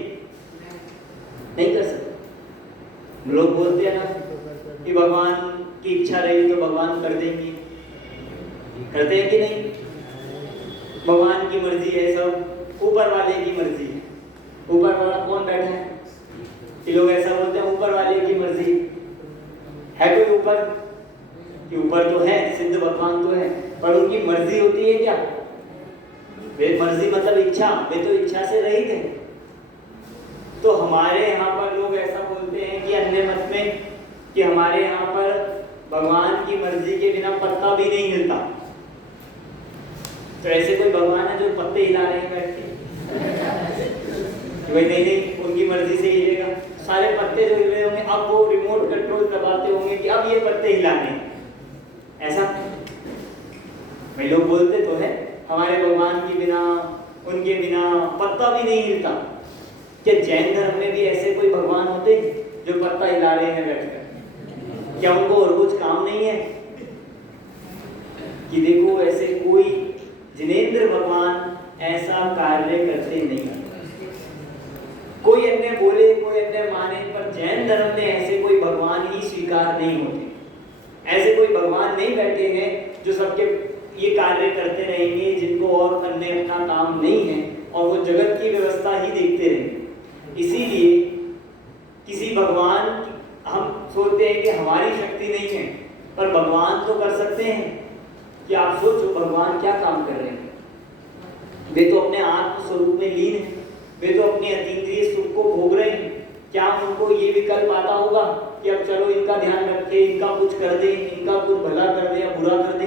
नहीं कर सकते। लोग बोलते हैं ना कि भगवान की इच्छा रही तो भगवान कर देंगे, करते हैं कि नहीं? भगवान की मर्जी है, सब ऊपर वाले की मर्जी है। ऊपर वाला कौन बैठा है? ये लोग ऐसा बोलते हैं ऊपर वाले की मर्जी है। कोई ऊपर? कि ऊपर तो है, सिद्ध भगवान तो है, पर उनकी मर्जी होती है क्या? वे मर्जी मतलब इच्छा, वे तो इच्छा से रहित है। तो हमारे यहाँ पर लोग ऐसा बोलते हैं कि अन्य मत में कि हमारे यहाँ पर भगवान की मर्जी के बिना पत्ता भी नहीं हिलता। तो ऐसे कोई भगवान है जो पत्ते हिला रहे हैं बैठ के? वही नहीं, उनकी मर्जी से हिलेगा। सारे पत्ते जो हिल रहे होंगे, अब वो रिमोट कंट्रोल दबाते होंगे कि अब ये पत्ते हिलाने, ऐसा भाई लोग बोलते तो है। हमारे भगवान के बिना, उनके बिना पत्ता भी नहीं हिलता। क्या जैन धर्म में भी ऐसे कोई भगवान होते जो पत्ता हिला रहे हैं बैठकर? क्या उनको और कुछ काम नहीं है? कि देखो ऐसे कोई जिनेंद्र भगवान ऐसा कार्य करते नहीं। कोई अन्य बोले, कोई अन्य माने, पर जैन धर्म में ऐसे कोई भगवान ही स्वीकार नहीं होते। ऐसे कोई भगवान नहीं बैठे हैं जो सबके ये कार्य करते रहेंगे, जिनको और अन्य अपना काम नहीं है और वो जगत की व्यवस्था ही देखते रहेंगे। इसीलिए किसी भगवान, हम सोचते हैं कि हमारी शक्ति नहीं है, पर भगवान तो कर सकते हैं। कि आप सोचो भगवान क्या काम कर रहे हैं? वे तो अपने आत्म स्वरूप में लीन है, वे तो अपने अतीन्द्रिय सुख को भोग रहे हैं। क्या उनको ये विकल्प आता होगा कि अब चलो इनका ध्यान रखें, इनका कुछ कर दें, इनका कुछ भला कर दें या बुरा कर दें,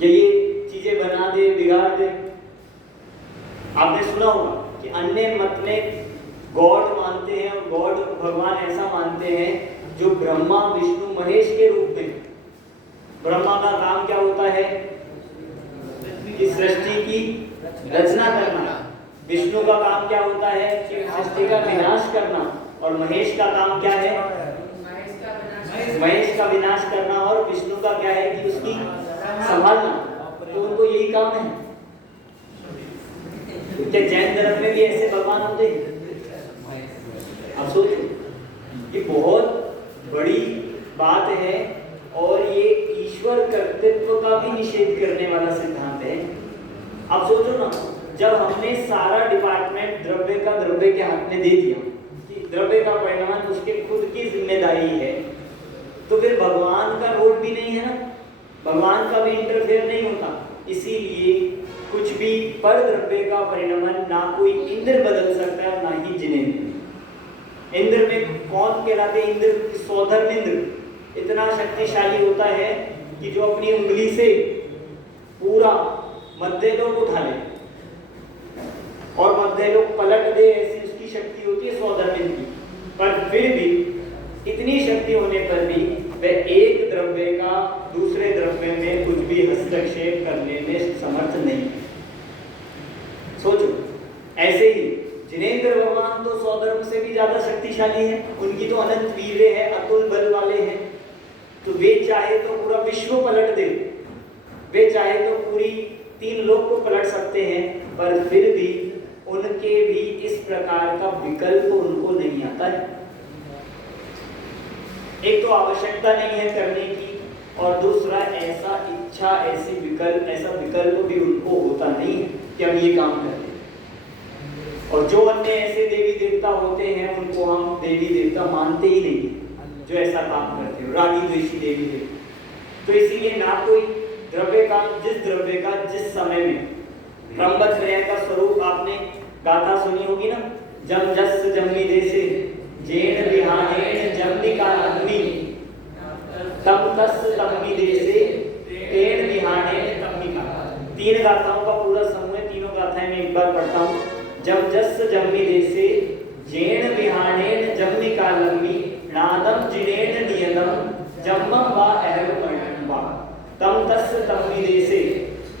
या ये चीजें बना दे, बिगाड़ दे? आपने सुना होगा कि अन्य मत में गॉड मानते हैं, और गॉड भगवान ऐसा मानते हैं जो ब्रह्मा विष्णु महेश के रूप में। ब्रह्मा का काम क्या होता है? कि सृष्टि की रचना करना। विष्णु का काम क्या होता है? कि सृष्टि का विनाश करना। और महेश का काम क्या है? महेश का विनाश करना। और विष्णु का क्या है? कि उसकी संभालना। तो उनको यही काम है। क्या जैन धर्म में भी ऐसे भगवान होते हैं? अब सोचो, ये बहुत बड़ी बात है और ये ईश्वर कर्तृत्व का भी निषेध करने वाला सिद्धांत है। अब सोचो ना, जब हमने सारा डिपार्टमेंट द्रव्य का द्रव्य के हाथ में दे दिया कि द्रव्य का परिणाम उसके खुद की जिम्मेदारी है, तो फिर भगवान का रोल भी नहीं है ना, भगवान का भी इंटरफेयर नहीं होता। इसीलिए कुछ भी पर द्रव्य का परिणाम ना कोई इंद्र बदल सकता है, ना ही जिनेंद्र। इंद्र में कौन कहलाते? इंद्र सौधर्म इंद्र इतना शक्तिशाली होता है कि जो अपनी उंगली से पूरा मध्यलोक उठा ले और मध्यलोक पलट दे, ऐसी उसकी शक्ति होती है सौधर्म की। पर फिर भी इतनी शक्ति होने पर भी वह एक द्रव्य का दूसरे द्रव्य में कुछ भी हस्तक्षेप करने में समर्थ नहीं। सोचो, ऐसे ही जिनेंद्र भगवान तो सौधर्म से भी ज्यादा शक्तिशाली है, उनकी तो अनंत वीर्य है, अतुल बल वाले हैं। तो वे चाहे तो पूरा विश्व पलट दे, वे चाहे तो पूरी 3 लोक को पलट सकते हैं, पर फिर भी उनके भी इस प्रकार का विकल्प उनको नहीं आता है। एक तो आवश्यकता नहीं है करने की, और दूसरा ऐसा इच्छा, ऐसा विकल्प भी उनको होता नहीं कि हम ये काम करें। और जो अन्य ऐसे देवी देवता होते हैं उनको हम देवी देवता मानते ही नहीं जो ऐसा काम करते हो, रागी द्वेषी देवी देवता। तो इसीलिए ना कोई द्रव्य का, जिस द्रव्य का जिस समय में ब्रह्मच त्रय का स्वरूप आपने गाथा सुनी होगी ना, जम जस जम्मी देसे जेन विहानेन जम्निका अग्नि तम तस् तम्मी देसे तेन विहानेन तम्मिका। 3 गाथाओं का पूरा समूह है, तीनों गाथाएं मैं एक बार पढ़ता हूँ। जम जस जम्मी देसे जेन विहानेन जम्निका लम्मी नादम जिनेन नियतम जम्मम वा अहम वा तम तस् तम्मी देसे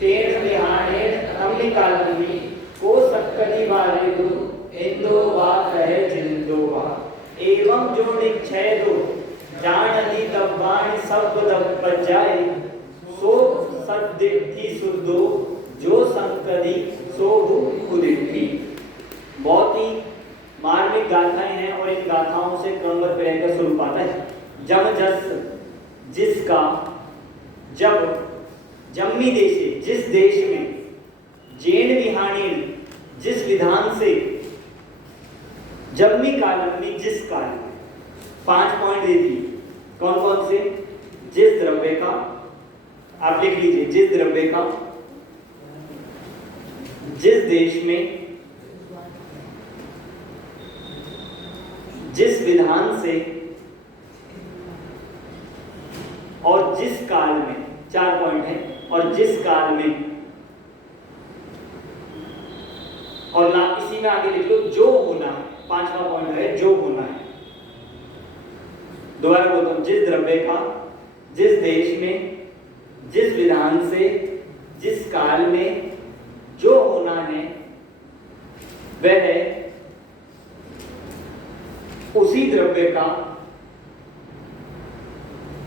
तेन विहानेन तम्मिका लम्मी को सक्कली वाले दो इंदो वा कहे जिंदो वा एवं जो निक्षय दो जानती तब्बाण सब दब जाए सो सद्दिठी सुदो जो संकदी सो उदिठी। बहुत ही मार्मिक गाथाएं हैं और इन गाथाओं से क्रमबद्ध रहकर स्वरूप आता है। जम जस जिसका, जब जम्मी देशे जिस देश में, जेन विहानेन जिस विधान से, जम्मी कालम में जिस काल में। 5 पॉइंट दे दी, कौन कौन से? जिस द्रव्य का, आप लिख लीजिए, जिस द्रव्य का जिस देश में, जिस विधान से और जिस काल में। 4 पॉइंट है। और जिस काल में, और इसी में आगे लिख लो जो होना है। 5वां पॉइंट है जो होना है। दोबारा बोलता हूं, जिस द्रव्य का जिस देश में, जिस विधान से, जिस काल में जो होना है वह उसी द्रव्य का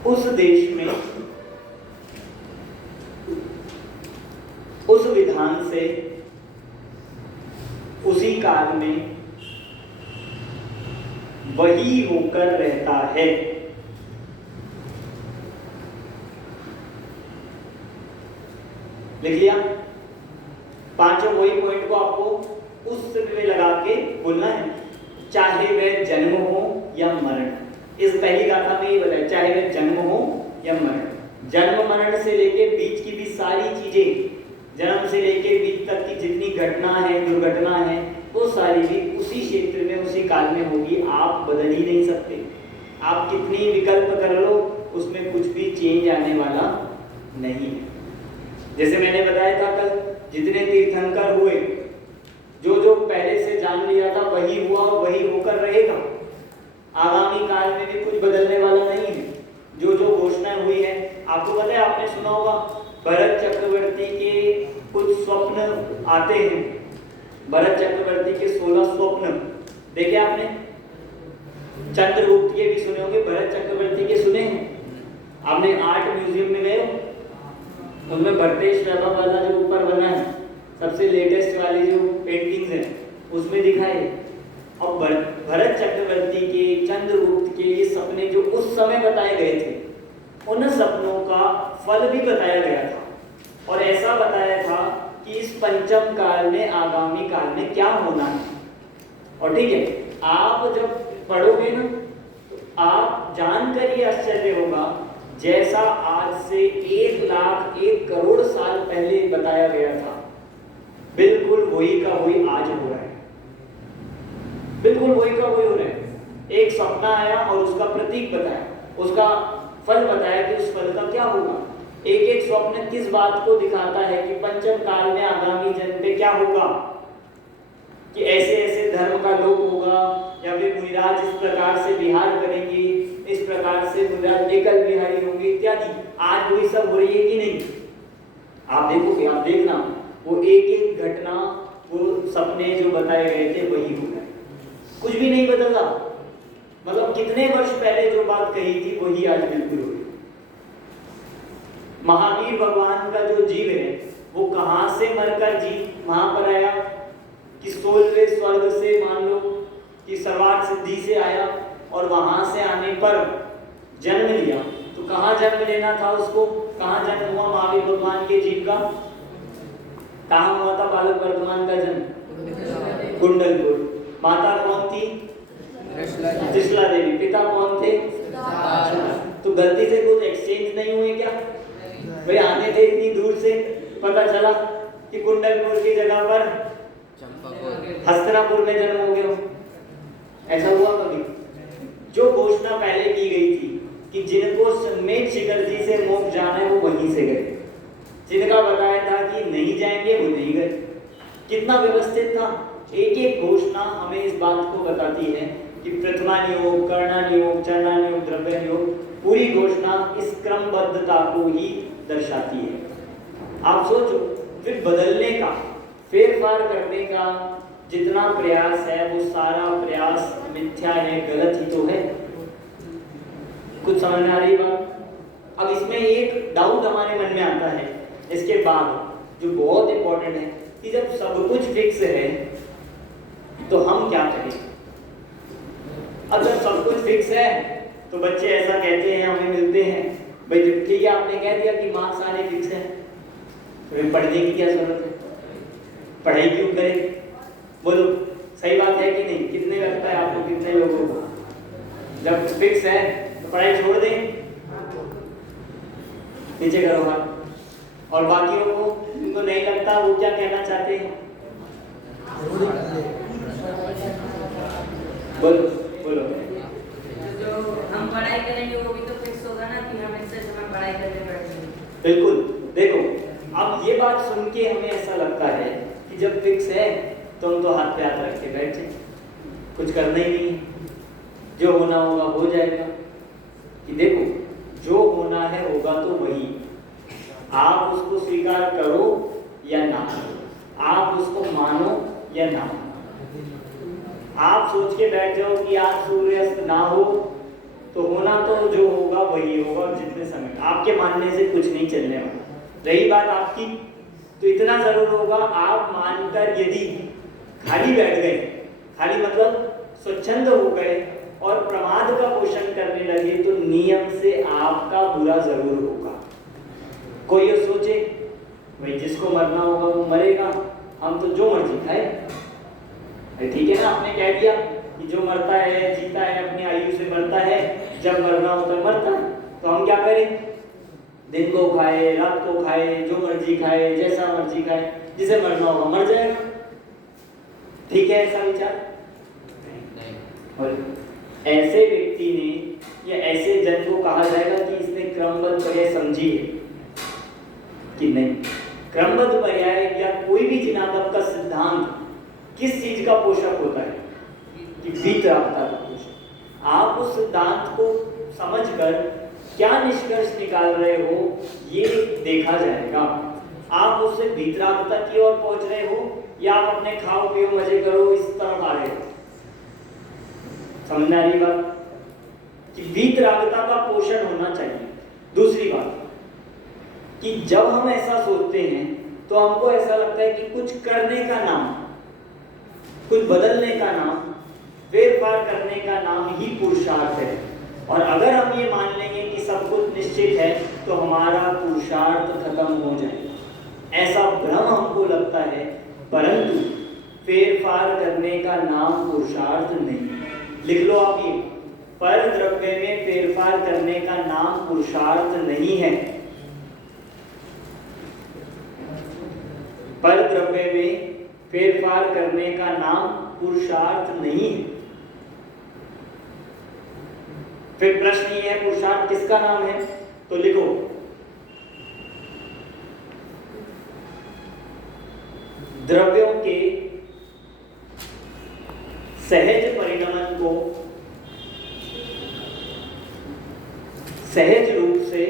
उस देश में उस विधान से उसी काल में वही होकर रहता है। लिख लिया? पांचों वही पॉइंट को आपको उस में लगा के बोलना है, चाहे वह जन्म हो या मरण। इस पहली गाथा में ये बताया, चाहे वह जन्म हो या मरण। जन्म मरण से लेके बीच की भी सारी चीजें, जन्म से लेके बीच तक की जितनी घटना है, दुर्घटना है, वो सारी भी उसी क्षेत्र में उसी काल में होगी। आप बदल ही नहीं सकते। आप कितनी विकल्प कर लो, उसमें कुछ भी चेंज आने वाला नहीं है। जैसे मैंने बताया था कल, जितने तीर्थंकर हुए, जो जो पहले से जान लिया था वही हुआ और वही होकर रहेगा। आगामी काल में भी कुछ बदलने वाला नहीं है। जो जो घोषणा हुई है, आपको पता है, आपने सुना होगा भरत चक्रवर्ती के कुछ स्वप्न आते हैं। भरत चक्रवर्ती के 16 स्वप्न देखे आपने? चंद्रगुप्त के भी सुने होंगे, भरत चक्रवर्ती के सुने हैं? आपने आर्ट म्यूजियम में गए हो? उनमें भरतेश वैभव वाला जो ऊपर बना है, सबसे लेटेस्ट वाली जो पेंटिंग्स है, उसमें दिखाए। और भरत चक्रवर्ती के, चंद्रगुप्त के ये सपने जो उस समय बताए गए थे, उन सपनों का फल भी बताया गया था। और ऐसा बताया था कि इस पंचम काल में, आगामी काल में क्या होना है। और ठीक है, आप जब पढ़ोगे ना, तो आप जानकर ये आश्चर्य होगा, जैसा आज से 1 लाख 1 करोड़ साल पहले बताया गया था, बिल्कुल वही का वही आज हो रहा है। बिल्कुल वही का वही हो रहा है। एक सपना आया और उसका प्रतीक बताया, उसका फल बताया कि उस फल का क्या होगा। एक एक स्वप्न किस बात को दिखाता है कि पंचम काल में, आगामी जन्म पे क्या होगा, कि ऐसे ऐसे धर्म का लोप होगा, या फिर मुनिराज इस प्रकार से विहार करेंगे, इस प्रकार से मुनिराज एकल विहारी होंगे इत्यादि। आज वही सब हो रही है कि नहीं? आप देखोगे, आप देखना, वो एक एक घटना, वो सपने जो बताए गए थे वही हो रहा है। कुछ भी नहीं बदला। मतलब कितने वर्ष पहले जो बात कही थी वही आज बिल्कुल हो रही है। महावीर भगवान का जो जीव है, वो कहां से मरकर जी वहां पर आया कि 16वें स्वर्ग से, मान लो कि सर्वार्थ सिद्धि से आया, और वहां से आने पर जन्म लिया। तो कहां जन्म लेना था उसको? कहां जन्म हुआ महावीर भगवान के जीव का? कहां हुआ था बालक वर्धमान का जन्म? कुंडलपुर। माता कौन थी? त्रिशला देवी। पिता कौन थे? तो गलती से कुछ एक्सचेंज नहीं हुए क्या? भाई आने थे इतनी दूर से, पता चला कि कुंडलपुर की जगह पर हस्तिनापुर में जन्म हो गया। ऐसा हुआ कभी? जो घोषणा पहले की गई थी कि जिनको समेत शिखर जी से मोक्ष जाना है वो वहीं से गए, जिनका बताया था कि नहीं जाएंगे वो नहीं गए। कितना व्यवस्थित था। एक एक घोषणा हमें इस बात को बताती है कि प्रथमा नियोग, कर्णा नियोग, चरना नियोग, द्रव्य नियोग, पूरी घोषणा इस क्रमबद्धता को ही दर्शाती है। आप सोचो, फिर बदलने का, फेरफार करने का जितना प्रयास है, वो सारा प्रयास मिथ्या है, गलत ही तो है। कुछ समझ में आ रही बात? अब इसमें एक डाउट हमारे मन में आता है इसके बाद, जो बहुत इंपॉर्टेंट है, कि जब सब कुछ फिक्स है तो हम क्या करें? अब जब सब कुछ फिक्स है तो बच्चे ऐसा कहते हैं, हमें मिलते हैं, भाई ठीक है आपने कह दिया कि मार्क्स सारे फिक्स है, तो पढ़ने की क्या जरूरत है? पढ़ाई क्यों करें? बोलो, सही बात है कि नहीं? कितने लगता है आपको, कितने लोगों को जब फिक्स है तो पढ़ाई छोड़ दें? नीचे करो हाथ। और बाकियों को उनको नहीं लगता, वो क्या कहना चाहते हैं? बोलो बोलो। जो हम पढ़ाई करेंगे वो भी तो फिक्स होगा ना कि हम इससे समय पढ़ाई करने बैठेंगे। बिल्कुल। देखो, अब ये बात सुन के हमें ऐसा लगता है कि जब फिक्स है तो हम तो हाथ पे हाथ रख के बैठ जाए, कुछ करना ही नहीं है, जो होना होगा हो जाएगा। कि देखो, जो होना है होगा तो वही। आप उसको स्वीकार करो या ना करो, आप उसको मानो या ना मानो। आप सोच के बैठ जाओ कि आज सूर्यास्त ना हो तो होना तो जो होगा वही होगा, जितने समय आपके मानने से कुछ नहीं चलने वाला। रही बात आपकी, तो इतना जरूर होगा, आप मानकर यदि खाली बैठ गए, खाली मतलब स्वच्छंद हो गए और प्रमाद का पोषण करने लगे, तो नियम से आपका बुरा जरूर होगा। कोई ये सोचे भाई जिसको मरना होगा वो मरेगा, हम तो जो मर्जी खाए, ठीक है ना, आपने कह दिया कि जो मरता है जीता है, अपनी आयु से मरता है, जब मरना होता है मरता है, तो हम क्या करें, दिन को खाए, रात को खाए, जो मर्जी खाए, जैसा मर्जी खाए, जिसे मरना होगा मर जाएगा। ठीक है ऐसा विचार नहीं। और ऐसे व्यक्ति ने या ऐसे जन को कहा जाएगा कि इसने क्रमबद्ध पर्याय समझी है कि नहीं। क्रमबद्ध पर्याय या कोई भी जिनागम का सिद्धांत किस चीज का पोषक होता है कि वीतरागता का पोषक। आप उस सिद्धांत को समझकर क्या निष्कर्ष निकाल रहे हो ये देखा जाएगा। आप उससे वीतरागता की ओर पहुंच रहे हो या आप अपने खाओ पियो मजे करो इस तरफ आ रहे हो। समझ आ रही बात कि वीतरागता का पोषण होना चाहिए। दूसरी बात कि जब हम ऐसा सोचते हैं तो हमको ऐसा लगता है कि कुछ करने का नाम, कुछ बदलने का नाम, फेरफार करने का नाम ही पुरुषार्थ है। और अगर हम ये मान लेंगे कि सब कुछ निश्चित है तो हमारा पुरुषार्थ खत्म हो जाएगा, ऐसा भ्रम हमको लगता है। परंतु फेरफार करने का नाम पुरुषार्थ नहीं। लिख लो आप ये, पर द्रव्य में फेरफार करने का नाम पुरुषार्थ नहीं है। पर द्रव्य में फेरफार करने का नाम पुरुषार्थ नहीं है। फिर प्रश्न ये है पुरुषार्थ किसका नाम है, तो लिखो द्रव्यों के सहज परिणमन को सहज रूप से,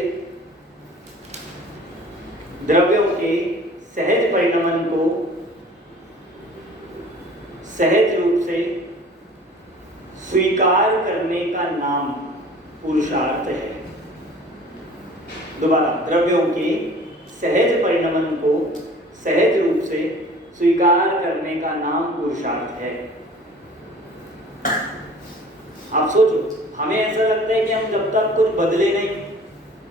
द्रव्यों के सहज परिणमन को सहज रूप से स्वीकार करने का नाम पुरुषार्थ है। दोबारा, द्रव्यों के सहज परिणमन को सहज रूप से स्वीकार करने का नाम पुरुषार्थ है। आप सोचो, हमें ऐसा लगता है कि हम जब तक कुछ बदले नहीं,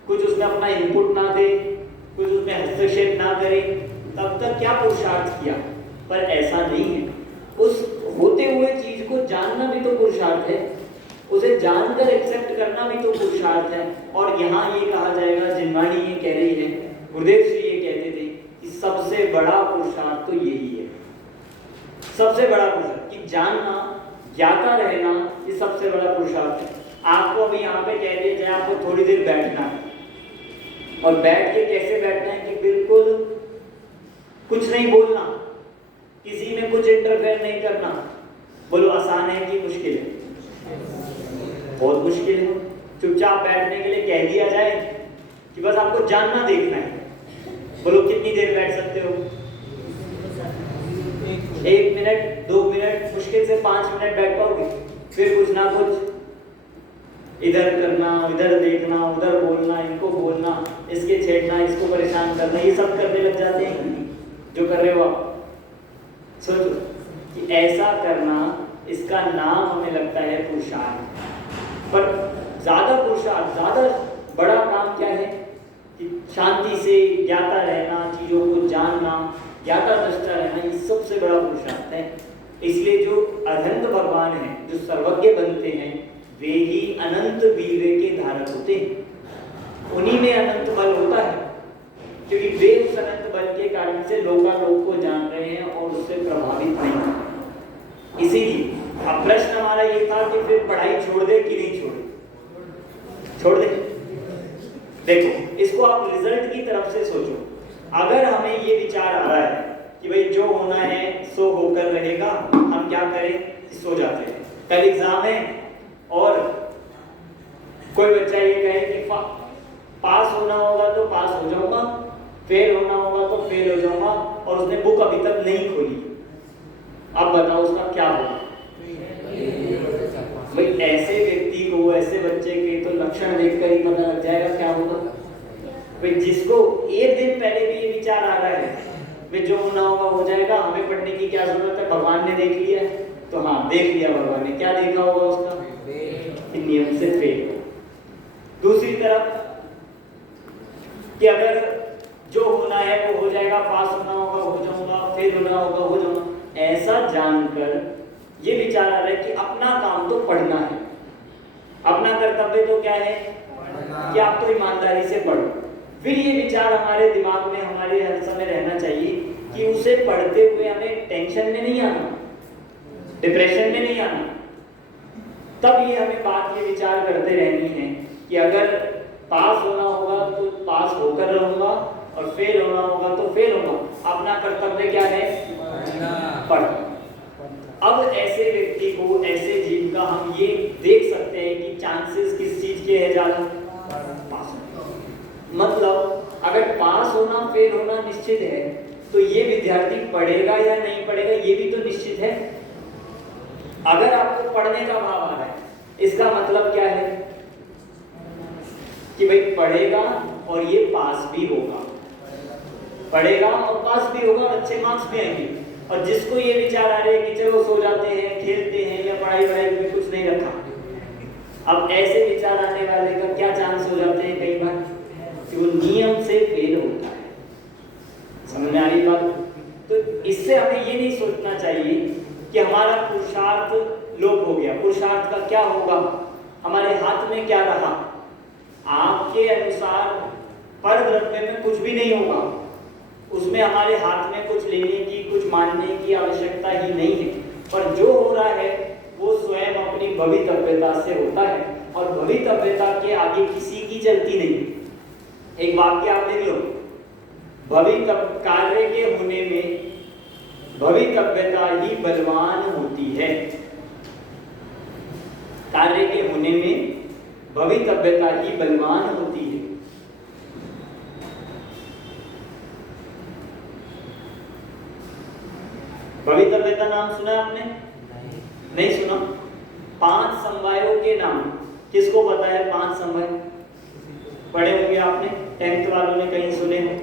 कुछ उसमें अपना इनपुट ना दे, कुछ उसमें हस्तक्षेप ना करे, तब तक क्या पुरुषार्थ किया। पर ऐसा नहीं है। उस होते हुए चीज को जानना भी तो पुरुषार्थ है, उसे जानकर एक्सेप्ट करना भी तो पुरुषार्थ है। और यहाँ ये कहा जाएगा, जिनवाणी ये कह रही है, गुरुदेव श्री ये कहते थे कि सबसे बड़ा पुरुषार्थ तो यही है। सबसे बड़ा पुरुषार्थ कि जानना, ज्ञाता रहना, ये सबसे बड़ा पुरुषार्थ है। आपको अभी यहाँ पे कह दिया जाए आपको थोड़ी देर बैठना है, और बैठ के कैसे बैठना है कि बिल्कुल कुछ नहीं बोलना, किसी में कुछ इंटरफेयर नहीं करना। बोलो आसान है कि मुश्किल है? बहुत मुश्किल है। चुपचाप बैठने के लिए कह दिया जाए कि बस आपको जानना देखना है, बोलो कितनी देर बैठ सकते हो? 1 मिनट, 2 मिनट, मुश्किल से 5 मिनट बैठ पाओगे। फिर कुछ ना कुछ इधर करना, इधर देखना, उधर बोलना, इनको बोलना, इसके छेड़ना, इसको परेशान करना, ये सब करने लग जाते हैं जो कर रहे हो आप। सोचो कि ऐसा करना, इसका नाम हमें लगता है पुरुषार्थ। पर ज्यादा पुरुषार्थ, ज्यादा बड़ा काम क्या है कि शांति से ज्ञाता रहना, चीजों को जानना, ज्ञाता दृष्टा रहना, ये सबसे बड़ा पुरुषार्थ है। इसलिए जो अनंत भगवान हैं, जो सर्वज्ञ बनते हैं, वे ही अनंत वीर्य के धारक होते हैं। उन्हीं में अनंत बल होता है, क्योंकि वे उस अनंत बल के कारण से लोकालोक को जान रहे हैं और उससे प्रभावित नहीं। इसीलिए अब प्रश्न हमारा ये था कि फिर पढ़ाई छोड़ दे कि नहीं छोड़े? छोड़ दे। देखो, इसको आप रिजल्ट की तरफ से सोचो। अगर हमें ये विचार आ रहा है कि भाई जो होना है सो होकर रहेगा, हम क्या करें? सो जाते हैं। कल एग्जाम है और कोई बच्चा ये कहे कि पास होना होगा तो पास हो जाऊंगा, फेल होना होगा तो फेल हो जाऊंगा, और उसने बुक अभी तक नहीं खोली, अब बताओ उसका क्या होगा? भाई ऐसे व्यक्ति को, ऐसे बच्चे के तो लक्षण देखकर ही पता लग जाएगा क्या होगा। भाई जिसको एक दिन पहले भी ये विचार आ रहा है भाई जो होना होगा हो जाएगा, हमें पढ़ने की क्या जरूरत है, भगवान ने देख लिया है, तो हाँ देख लिया भगवान ने, क्या देखा होगा उसका? नियम से फेल। दूसरी तरफ कि अगर जो होना है वो हो जाएगा, पास होना होगा हो जाऊंगा, फेल होना होगा हो जाऊंगा, ऐसा जानकर ये विचार आ रहा है कि अपना काम तो पढ़ना है, अपना कर्तव्य तो क्या है कि आप तो ईमानदारी से पढ़ो। फिर ये विचार हमारे दिमाग में, हमारे हर समय रहना चाहिए कि उसे पढ़ते हुए हमें टेंशन में नहीं आना, डिप्रेशन में नहीं आना। तब ये हमें बात, ये विचार करते रहनी है कि अगर पास होना होगा तो पास होकर रहूंगा, और फेल होना होगा तो फेल होगा, अपना कर्तव्य क्या है? पढ़ना। अब ऐसे व्यक्ति को, ऐसे जीव का हम ये देख सकते हैं कि चांसेस किस चीज के है ज्यादा? पास। मतलब अगर पास होना फेल होना निश्चित है तो ये विद्यार्थी पढ़ेगा या नहीं पढ़ेगा ये भी तो निश्चित है। अगर आपको पढ़ने का भाव आ रहा है, इसका मतलब क्या है कि भाई पढ़ेगा और ये पास भी होगा, पढ़ेगा और पास भी होगा, अच्छे मार्क्स भी आएंगे। और जिसको ये विचार आ रहे हैं कि चलो सो जाते हैं, खेलते हैं, या पढ़ाई में कुछ नहीं रखा, अब ऐसे विचार आने वाले का क्या चांस हो जाते हैं कई बार कि वो नियम से फेल होता है। समझ में आ रही बात? तो इससे हमें ये नहीं सोचना चाहिए कि हमारा पुरुषार्थ लोप हो गया। पुरुषार्थ का क्या होगा? हमारे हाथ में क्या रहा? आपके अनुसार पर द्रव्य में कुछ भी नहीं होगा, उसमें हमारे हाथ में कुछ लेने की, कुछ मानने की आवश्यकता ही नहीं है। पर जो हो रहा है वो स्वयं अपनी भवितव्यता से होता है, और भवितव्यता के आगे किसी की चलती नहीं। एक वाक्य आप देख लो, कार्य के होने में भवितव्यता ही बलवान होती है। कार्य के होने में भवितव्यता ही बलवान होती है। भवितव्यता नाम सुना आपने? नहीं सुना? 5 समवायों के नाम किसको पता है? 5 समवाय पढ़े होंगे आपने, 10th वालों ने कहीं सुने हो?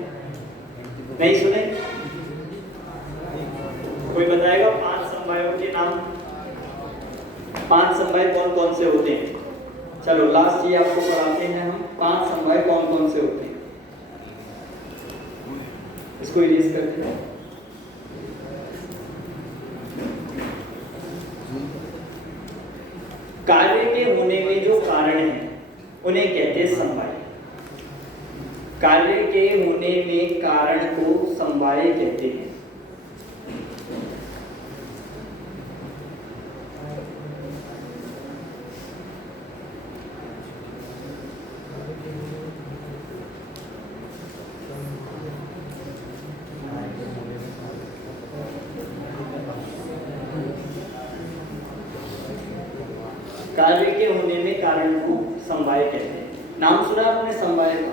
नहीं सुने? कोई बताएगा 5 समवायों के नाम? 5 समवाय कौन कौन से होते हैं? चलो लास्ट ये आपको पढ़ाते हैं हम, 5 समवाय कौन कौन से होते हैं। इसको इरेज करते हैं। कार्य के होने में जो कारण है उन्हें कहते हैं समवाय। कार्य के होने में कारण को समवाय कहते हैं। कार्य के होने में कारण को समवाय कहते हैं। नाम सुना आपने समवाय का?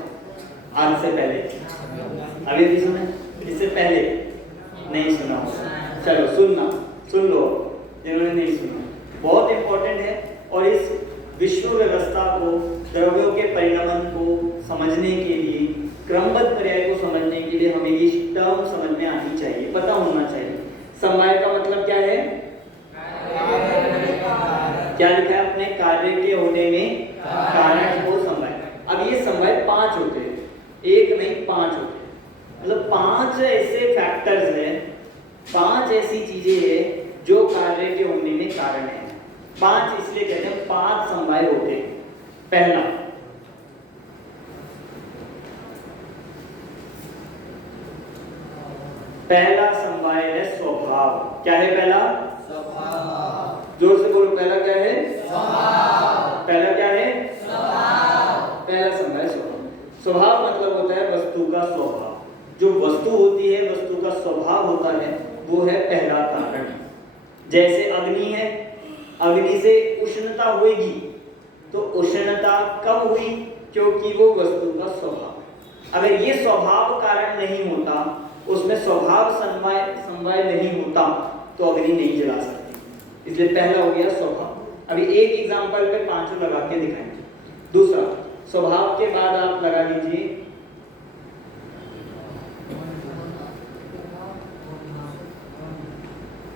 आज से पहले अभी भी सुना? इससे पहले नहीं सुना? चलो सुन लो जिन्होंने नहीं सुना, बहुत इंपॉर्टेंट है। और इस विश्व व्यवस्था को, द्रव्यों के परिणमन को समझने के लिए, क्रमबद्ध पर्याय को समझने के लिए हमें ये टर्म समझ में आनी चाहिए, पता होना चाहिए। समवाय का मतलब क्या है? क्या लिखा है अपने? कार्य के होने में कारण को समवाय। अब ये समवाय 5 होते हैं, एक नहीं 5 होते हैं। मतलब 5 ऐसे फैक्टर्स हैं, 5 ऐसी चीजें हैं जो कार्य के होने में कारण है। 5 इसलिए कहते हैं 5 समवाय होते हैं। पहला समवाय है स्वभाव। क्या है पहला? स्वभाव। जोर से बोलो, पहला क्या है? स्वभाव। पहला क्या है? स्वभाव। पहला समवाय स्वभाव। स्वभाव मतलब होता है वस्तु का स्वभाव। जो वस्तु होती है, वस्तु का स्वभाव होता है, वो है पहला कारण। जैसे अग्नि है, अग्नि से उष्णता होगी, तो उष्णता कब हुई? क्योंकि वो वस्तु का स्वभाव। अगर ये स्वभाव कारण नहीं होता, उसमें स्वभाव समवाय नहीं होता, तो अग्नि नहीं जला सकती। इसलिए पहला हो गया स्वभाव। अभी एक एग्जांपल पे पांचों लगा के दिखाएंगे। दूसरा, स्वभाव के बाद आप लगा लीजिए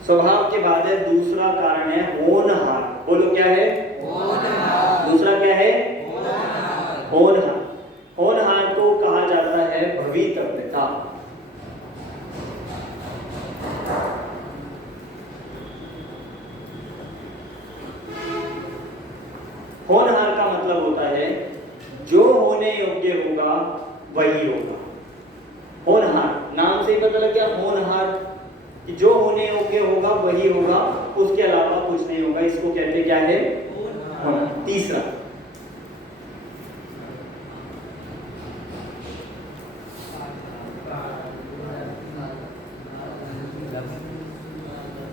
स्वभाव के बाद है दूसरा कारण है होनहार। बोलो क्या है? होनहार। दूसरा क्या है? होनहार। होनहार को कहा जाता है भवितव्यता। होनहार का मतलब होता है जो होने योग्य होगा वही होगा। होनहार, नाम से ही पता लग गया होनहार, कि जो होने योग्य होगा वही होगा, उसके अलावा कुछ नहीं होगा। इसको कहते क्या है? होनहार।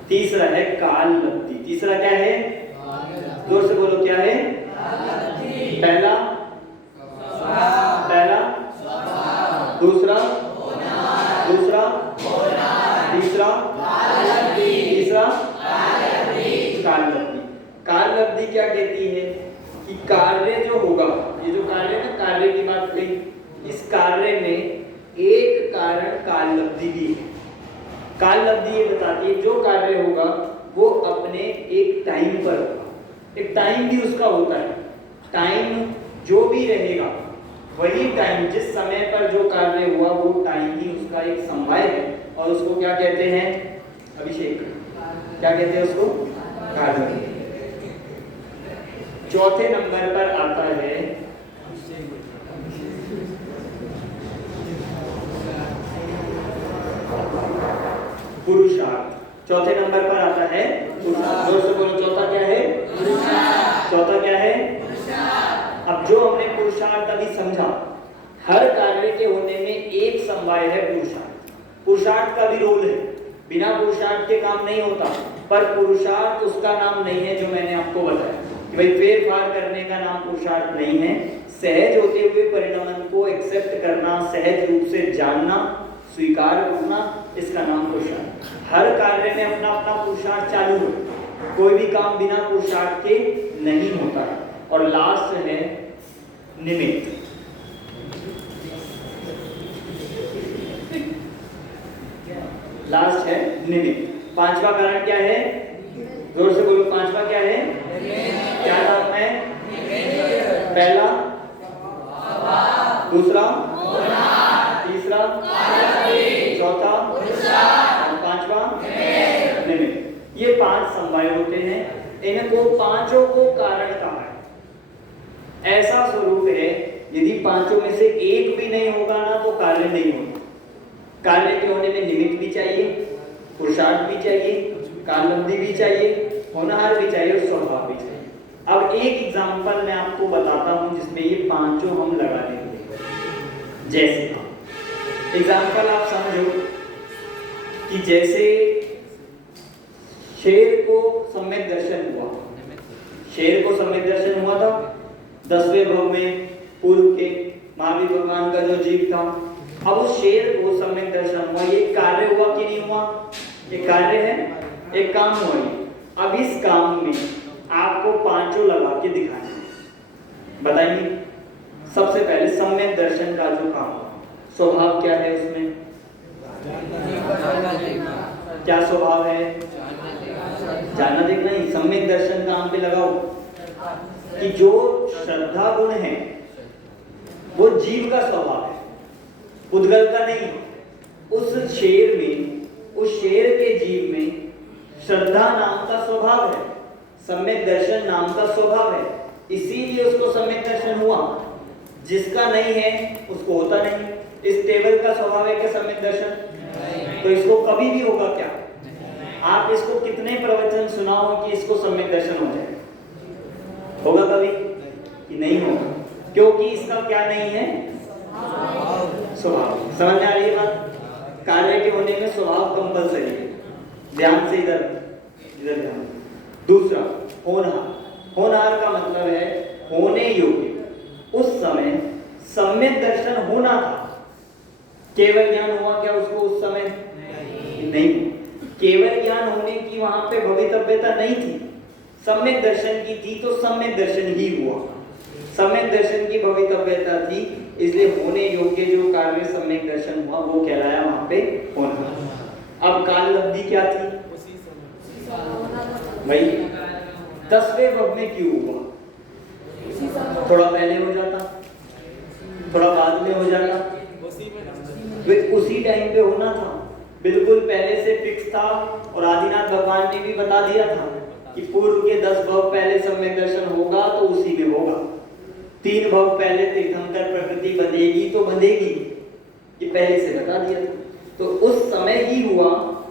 तीसरा है काल लब्धि। तीसरा क्या है? जोर से बोलो क्या है? पहला दूसरा तीसरा काल लब्धि। काल लब्धि क्या कहती है कि कार्य जो होगा, ये जो कार्य है ना, कार्य की बात कही, इस कार्य में एक कारण काल लब्धि भी है। काल लब्धि ये बताती है जो कार्य होगा वो अपने एक टाइम पर होगा। एक टाइम भी उसका होता है। टाइम जो भी रहेगा वही टाइम, जिस समय पर जो कार्य हुआ वो टाइम ही उसका एक समवाय है। और उसको क्या कहते हैं? अभिषेक, क्या कहते हैं उसको? कार्य। चौथे नंबर पर आता है पुरुषार्थ। चौथे नंबर पर आता है पुरुषार्थ। जोर से बोलो, चौथा क्या है? चौथा क्या है? अब जो हमने पुरुषार्थ अभी समझा, हर कार्य के होने में एक समवाय है पुरुषार्थ। पुरुषार्थ का भी रोल है, बिना पुरुषार्थ के काम नहीं होता। पर पुरुषार्थ उसका नाम नहीं है जो मैंने आपको बताया कि भाई फेर फार करने का नाम पुरुषार्थ नहीं है। सहज होते हुए परिणाम को एक्सेप्ट करना, सहज रूप से जानना, स्वीकार करना, इसका नाम पुरुषार्थ। हर कार्य में अपना अपना पुरुषार्थ चालू है, कोई भी काम बिना पुरुषार्थ के नहीं होता है। और लास्ट है निमित्त। लास्ट है निमित्त। पांचवा कारण क्या है? जोर से बोलो, पांचवा क्या है? क्या नाम है? पहला दूसरा तीसरा चौथा और पांचवा निमित्त। ये पांच समवाय होते हैं। इनको पांचों को कारण कहा है। ऐसा स्वरूप है, यदि पांचों में से एक भी नहीं होगा ना तो कार्य नहीं होगा। कार्य के होने में निमित्त भी चाहिए, पुरुषार्थ भी चाहिए, काल लब्धि भी चाहिए, होनहार भी चाहिए और स्वभाव भी चाहिए। अब एक एग्जांपल मैं आपको बताता हूं जिसमें ये पांचों हम लगा देंगे। जैसे एग्जांपल आप समझो कि जैसे शेर को सम्यक दर्शन हुआ। शेर को सम्यक दर्शन हुआ था 10वें भव में पूर्व के महावीर भगवान का जो जीव था। अब उस शेर को सम्यक दर्शन हुआ। ये कार्य हुआ कि नहीं हुआ? ये कार्य है, एक काम हुआ ये। अब इस काम में आपको पांचों लगा के दिखाना है। बताएंगे? सबसे पहले सम्यक दर्शन का जो काम हुआ, स्वभाव क्या है उसमें? क्या स्वभाव है? जानना देखना ही। सम्यक दर्शन काम पे लगाओ कि जो श्रद्धा गुण है वो जीव का स्वभाव है, उद्गल का नहीं। उस शेर में, उस शेर के जीव में श्रद्धा नाम का स्वभाव है, सम्यक दर्शन नाम का स्वभाव है, इसीलिए उसको सम्यक दर्शन हुआ। जिसका नहीं है उसको होता नहीं। इस टेबल का स्वभाव है क्या सम्यक दर्शन? तो इसको कभी भी होगा क्या? आप इसको कितने प्रवचन सुनाओ कि इसको सम्यक दर्शन हो जाए? होगा कभी कि नहीं होगा? क्योंकि इसका क्या नहीं है? स्वभाव। समझ में आ रही है बात? कार्य के होने में स्वभाव कंपलसरी है। ध्यान से इधर ध्यान। दूसरा होनहार। होनहार का मतलब है होने योग्य। उस समय सम्यक दर्शन होना था केवल ज्ञान हुआ क्या उसको उस समय? नहीं। केवल ज्ञान होने की वहां पे भवितव्यता नहीं थी, सम्यक दर्शन की थी, तो सम्यक दर्शन ही हुआ। सम्यक दर्शन की भवितव्यता थी, इसलिए होने योग्य जो कार्य सम्यक दर्शन हुआ वो कहलाया वहां पे होना। अब काल लब्धि क्या थी भाई? 10वें भव में क्यों हुआ? थोड़ा पहले हो जाता, थोड़ा बाद में हो जाता, उसी टाइम पे होना था, बिल्कुल पहले से फिक्स था। और आदिनाथ भगवान ने भी बता दिया था कि पूर्व के 10 भव पहले सम्यक दर्शन होगा तो उसी में होगा। 3 भव पहले तीर्थंकर प्रकृति बंधेगी तो बंधेगी, ये पहले से बता दिया था, तो उस समय ही हुआ।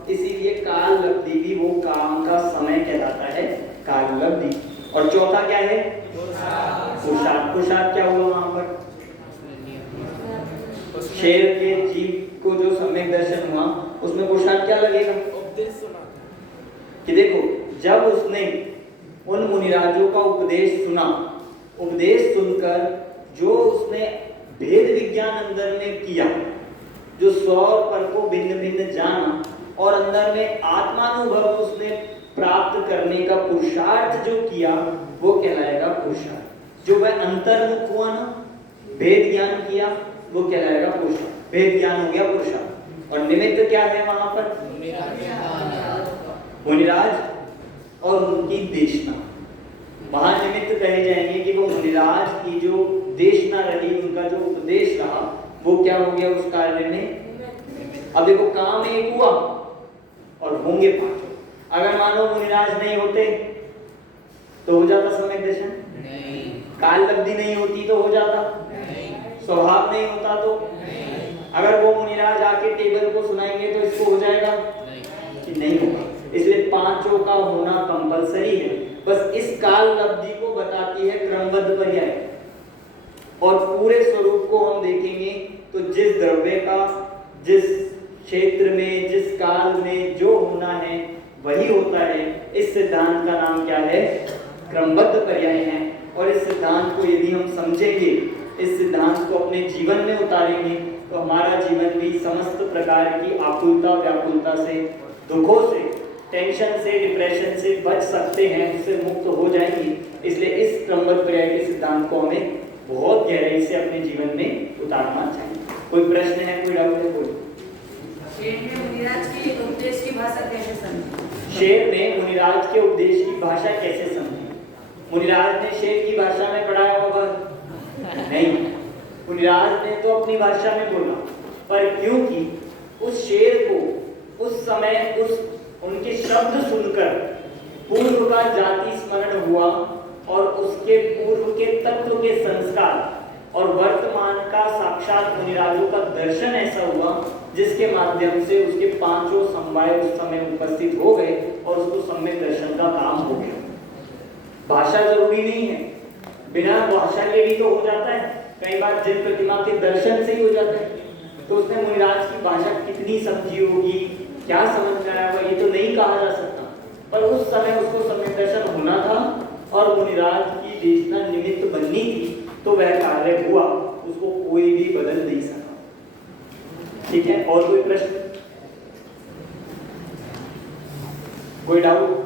इसीलिए काल लब्धि भी वो काम का समय कहलाता है, काल लब्धि। और चौथा क्या है? पुरुषार्थ। पुरुषार्थ क्या हुआ वहां पर? शेर के जीव को जो सम्यक दर्शन हुआ उसमें पुरुषार्थ क्या लगेगा? कि देखो, जब उसने उन मुनिराजों का उपदेश सुना, उपदेश सुनकर जो उसने भेद विज्ञान अंदर में किया, जो स्व और पर को भिन्न भिन्न जाना और अंदर में आत्मानुभव उसने प्राप्त करने का पुरुषार्थ जो किया वो कहलाएगा पुरुषार्थ। जो वह अंतर्मुख हुआ ना, भेद ज्ञान किया, वो कहलाएगा पुरुषार्थ। भेद ज्ञान हो गया पुरुषार्थ। और निमित्त क्या है वहां पर? मुनिराज और उनकी देशना। वहां निमित्त कहे जाएंगे कि वो मुनिराज की जो देशना रही, उनका जो उपदेश रहा, वो क्या हो गया उस कार्य में? अब देखो, काम एक हुआ और होंगे 5। अगर मानो मुनिराज नहीं होते तो हो जाता सम्यक दर्शन? नहीं। काल लब्धि नहीं होती तो हो जाता? नहीं। स्वभाव नहीं होता तो? नहीं। अगर वो मुनिराज आके टेबल को सुनाएंगे तो इसको हो जाएगा? नहीं होगा। इसलिए 5 का होना कंपलसरी है। बस इस काल लब्धि को बताती है क्रमबद्ध पर्याय। और पूरे स्वरूप को हम देखेंगे तो जिस द्रव्य का जिस क्षेत्र में जिस काल में जो होना है वही होता है। इस सिद्धांत का नाम क्या है? क्रमबद्ध पर्याय है। और इस सिद्धांत को यदि हम समझेंगे, इस सिद्धांत को अपने जीवन में उतारेंगे, तो हमारा जीवन भी समस्त प्रकार की आकुलता व्याकुलता से, दुखों से, टेंशन से, डिप्रेशन से बच सकते हैं, उससे मुक्त हो जाएंगे। इसलिए इस क्रमबद्ध पर्याय के सिद्धांत को हमें बहुत गहराई से अपने जीवन में उतारना चाहिए। कोई प्रश्न है, कोई डाउट है? कोई? शेर में मुनिराज के उपदेश की भाषा कैसे समझी? शेर में मुनिराज के उपदेश की भाषा कैसे समझी? मुनिराज ने शेर की भाषा में पढ़ाया होगा? नहीं, मुनिराज ने तो अपनी भाषा में बोला। पर क्योंकि उस शेर को उस समय उस उनके शब्द सुनकर पूर्व का जाति स्मरण हुआ और उसके पूर्व के तत्व के संस्कार और वर्तमान का साक्षात मुनिराजों का दर्शन ऐसा हुआ जिसके माध्यम से उसके 5 समवाय उस समय उपस्थित हो गए और उसको सम्यक दर्शन का काम हो गया। भाषा जरूरी नहीं है, बिना भाषा के भी तो हो जाता है। कई बार जिन प्रतिमा के दर्शन से ही हो जाता है। तो उसने मुनिराज की भाषा कितनी समझी होगी, क्या समझ में आया होगा, ये तो नहीं कहा जा सकता। पर उस समय उसको सम्यक दर्शन होना था और मुनिराज की देशना निमित्त बननी थी, तो वह कार्य हुआ, उसको कोई भी बदल नहीं सका। ठीक है, और कोई प्रश्न, कोई डाउट?